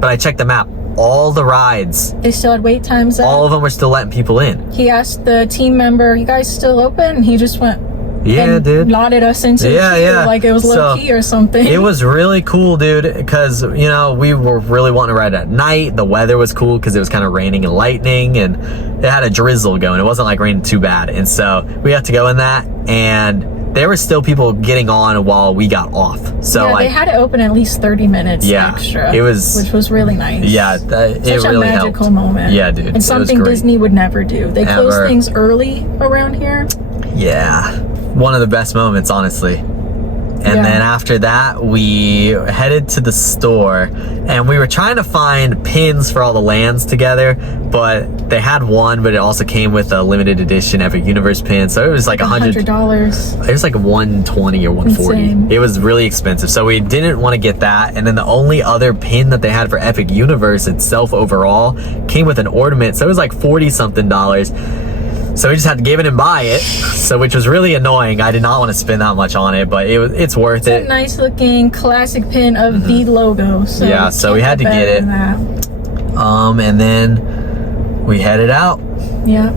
But I checked the map. All the rides, they still had wait times up. All of them were still letting people in. He asked the team member, you guys still open? And he just went, dude, nodded us into the queue like it was low key or something. It was really cool, dude, because we were really wanting to ride at night. The weather was cool because it was kind of raining and lightning, and it had a drizzle going. It wasn't raining too bad, and so we had to go in that, and there were still people getting on while we got off. So they had to open at least 30 minutes extra. It was, which was really nice. Yeah, Such it really a magical helped. moment. Yeah, dude. And something Disney would never do. They close things early around here. Yeah. One of the best moments, honestly. And then after that, we headed to the store, and we were trying to find pins for all the lands together, but they had one, but it also came with a limited edition Epic Universe pin. So it was $100. It was $120 or $140. Insane. It was really expensive. So we didn't want to get that. And then the only other pin that they had for Epic Universe itself overall came with an ornament. So it was $40 something. So we just had to give it and buy it, which was really annoying. I did not want to spend that much on it, but it's worth it. It's a nice looking classic pin of the logo. So so we had to get it. And then we headed out. Yeah.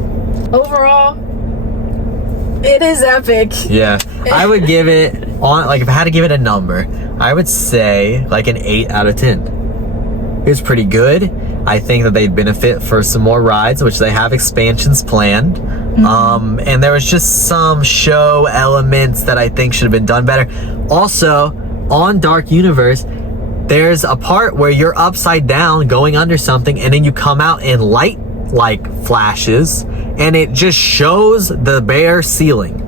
Overall, it is epic. Yeah. I would give it if I had to give it a number, I would say an 8 out of 10. It was pretty good. I think that they'd benefit for some more rides, which they have expansions planned. And there was just some show elements that I think should have been done better. Also, on Dark Universe, there's a part where you're upside down going under something, and then you come out and light flashes, and it just shows the bare ceiling.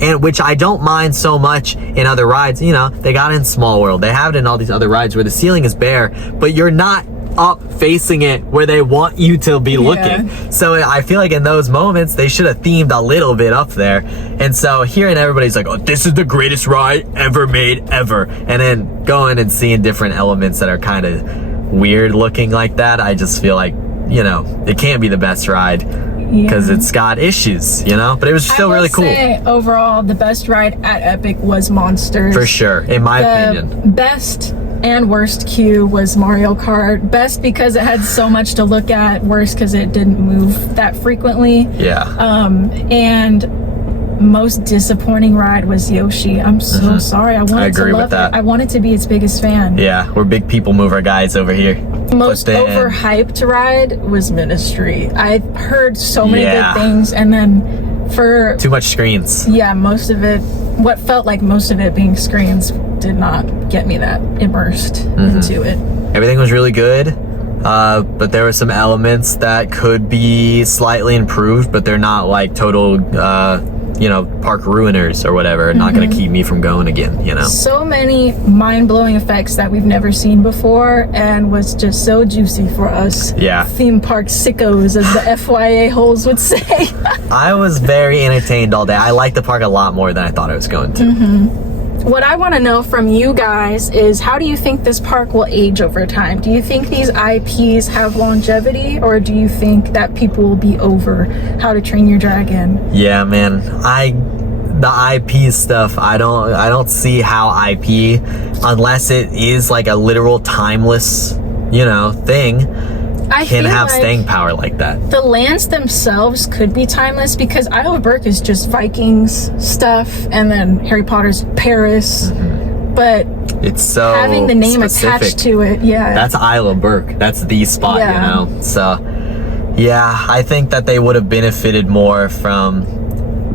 and which I don't mind so much in other rides. You know, they got it in Small World, they have it in all these other rides where the ceiling is bare, but you're not up facing it where they want you to be looking. So I feel like in those moments they should have themed a little bit up there. And so hearing everybody's like, oh, this is the greatest ride ever made ever, and then going and seeing different elements that are kind of weird looking like that, I just feel like, you know, it can't be the best ride because it's got issues, you know, but it was still really cool. Say, overall, the best ride at Epic was Monsters. For sure, in my opinion. Best and worst queue was Mario Kart. Best because it had so much to look at, worst because it didn't move that frequently. And most disappointing ride was Yoshi. I'm so sorry. I wanted to love it. I wanted to be its biggest fan. Yeah, we're big people mover guys over here. Most overhyped ride was Ministry. I heard so many good things, and then for too much screens. Yeah, most of it, what felt like most of it being screens, did not get me that immersed into it. Everything was really good, but there were some elements that could be slightly improved, but they're not like total you know, park ruiners or whatever. Not gonna keep me from going again, you know. So many mind-blowing effects that we've never seen before, and was just so juicy for us theme park sickos, as the FYA holes would say. I was very entertained all day. I liked the park a lot more than I thought I was going to. What I want to know from you guys is, how do you think this park will age over time? Do you think these IPs have longevity, or do you think that people will be over How to Train Your Dragon? Yeah, man. The IP stuff, I don't see how IP, unless it is like a literal timeless, you know, thing, can have staying power like that. The lands themselves could be timeless, because Isle of Berk is just Vikings stuff, and then Harry Potter's Paris, but it's so having the name specific. Attached to it, that's Isle of Berk. That's the spot, you know. So yeah, I think that they would have benefited more from,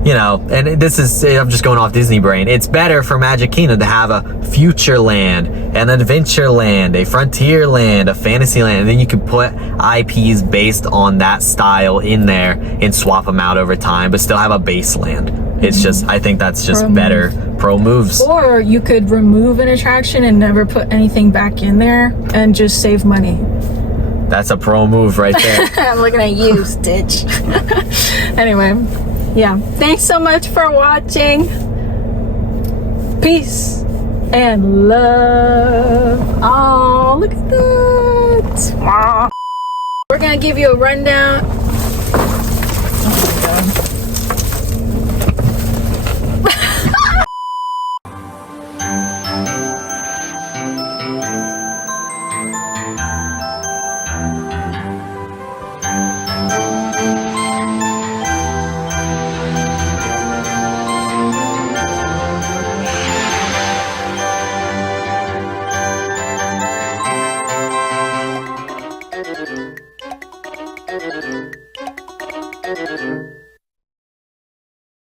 you know, and this is, I'm just going off Disney brain, it's better for Magic Kingdom to have a future land, an adventure land, a frontier land, a fantasy land, and then you can put IPs based on that style in there and swap them out over time, but still have a base land. It's just, I think that's just better pro moves. Or you could remove an attraction and never put anything back in there and just save money. That's a pro move right there. I'm looking at you, Stitch. Anyway. Yeah, thanks so much for watching. Peace and love. Oh, look at that. We're gonna give you a rundown. Oh my God.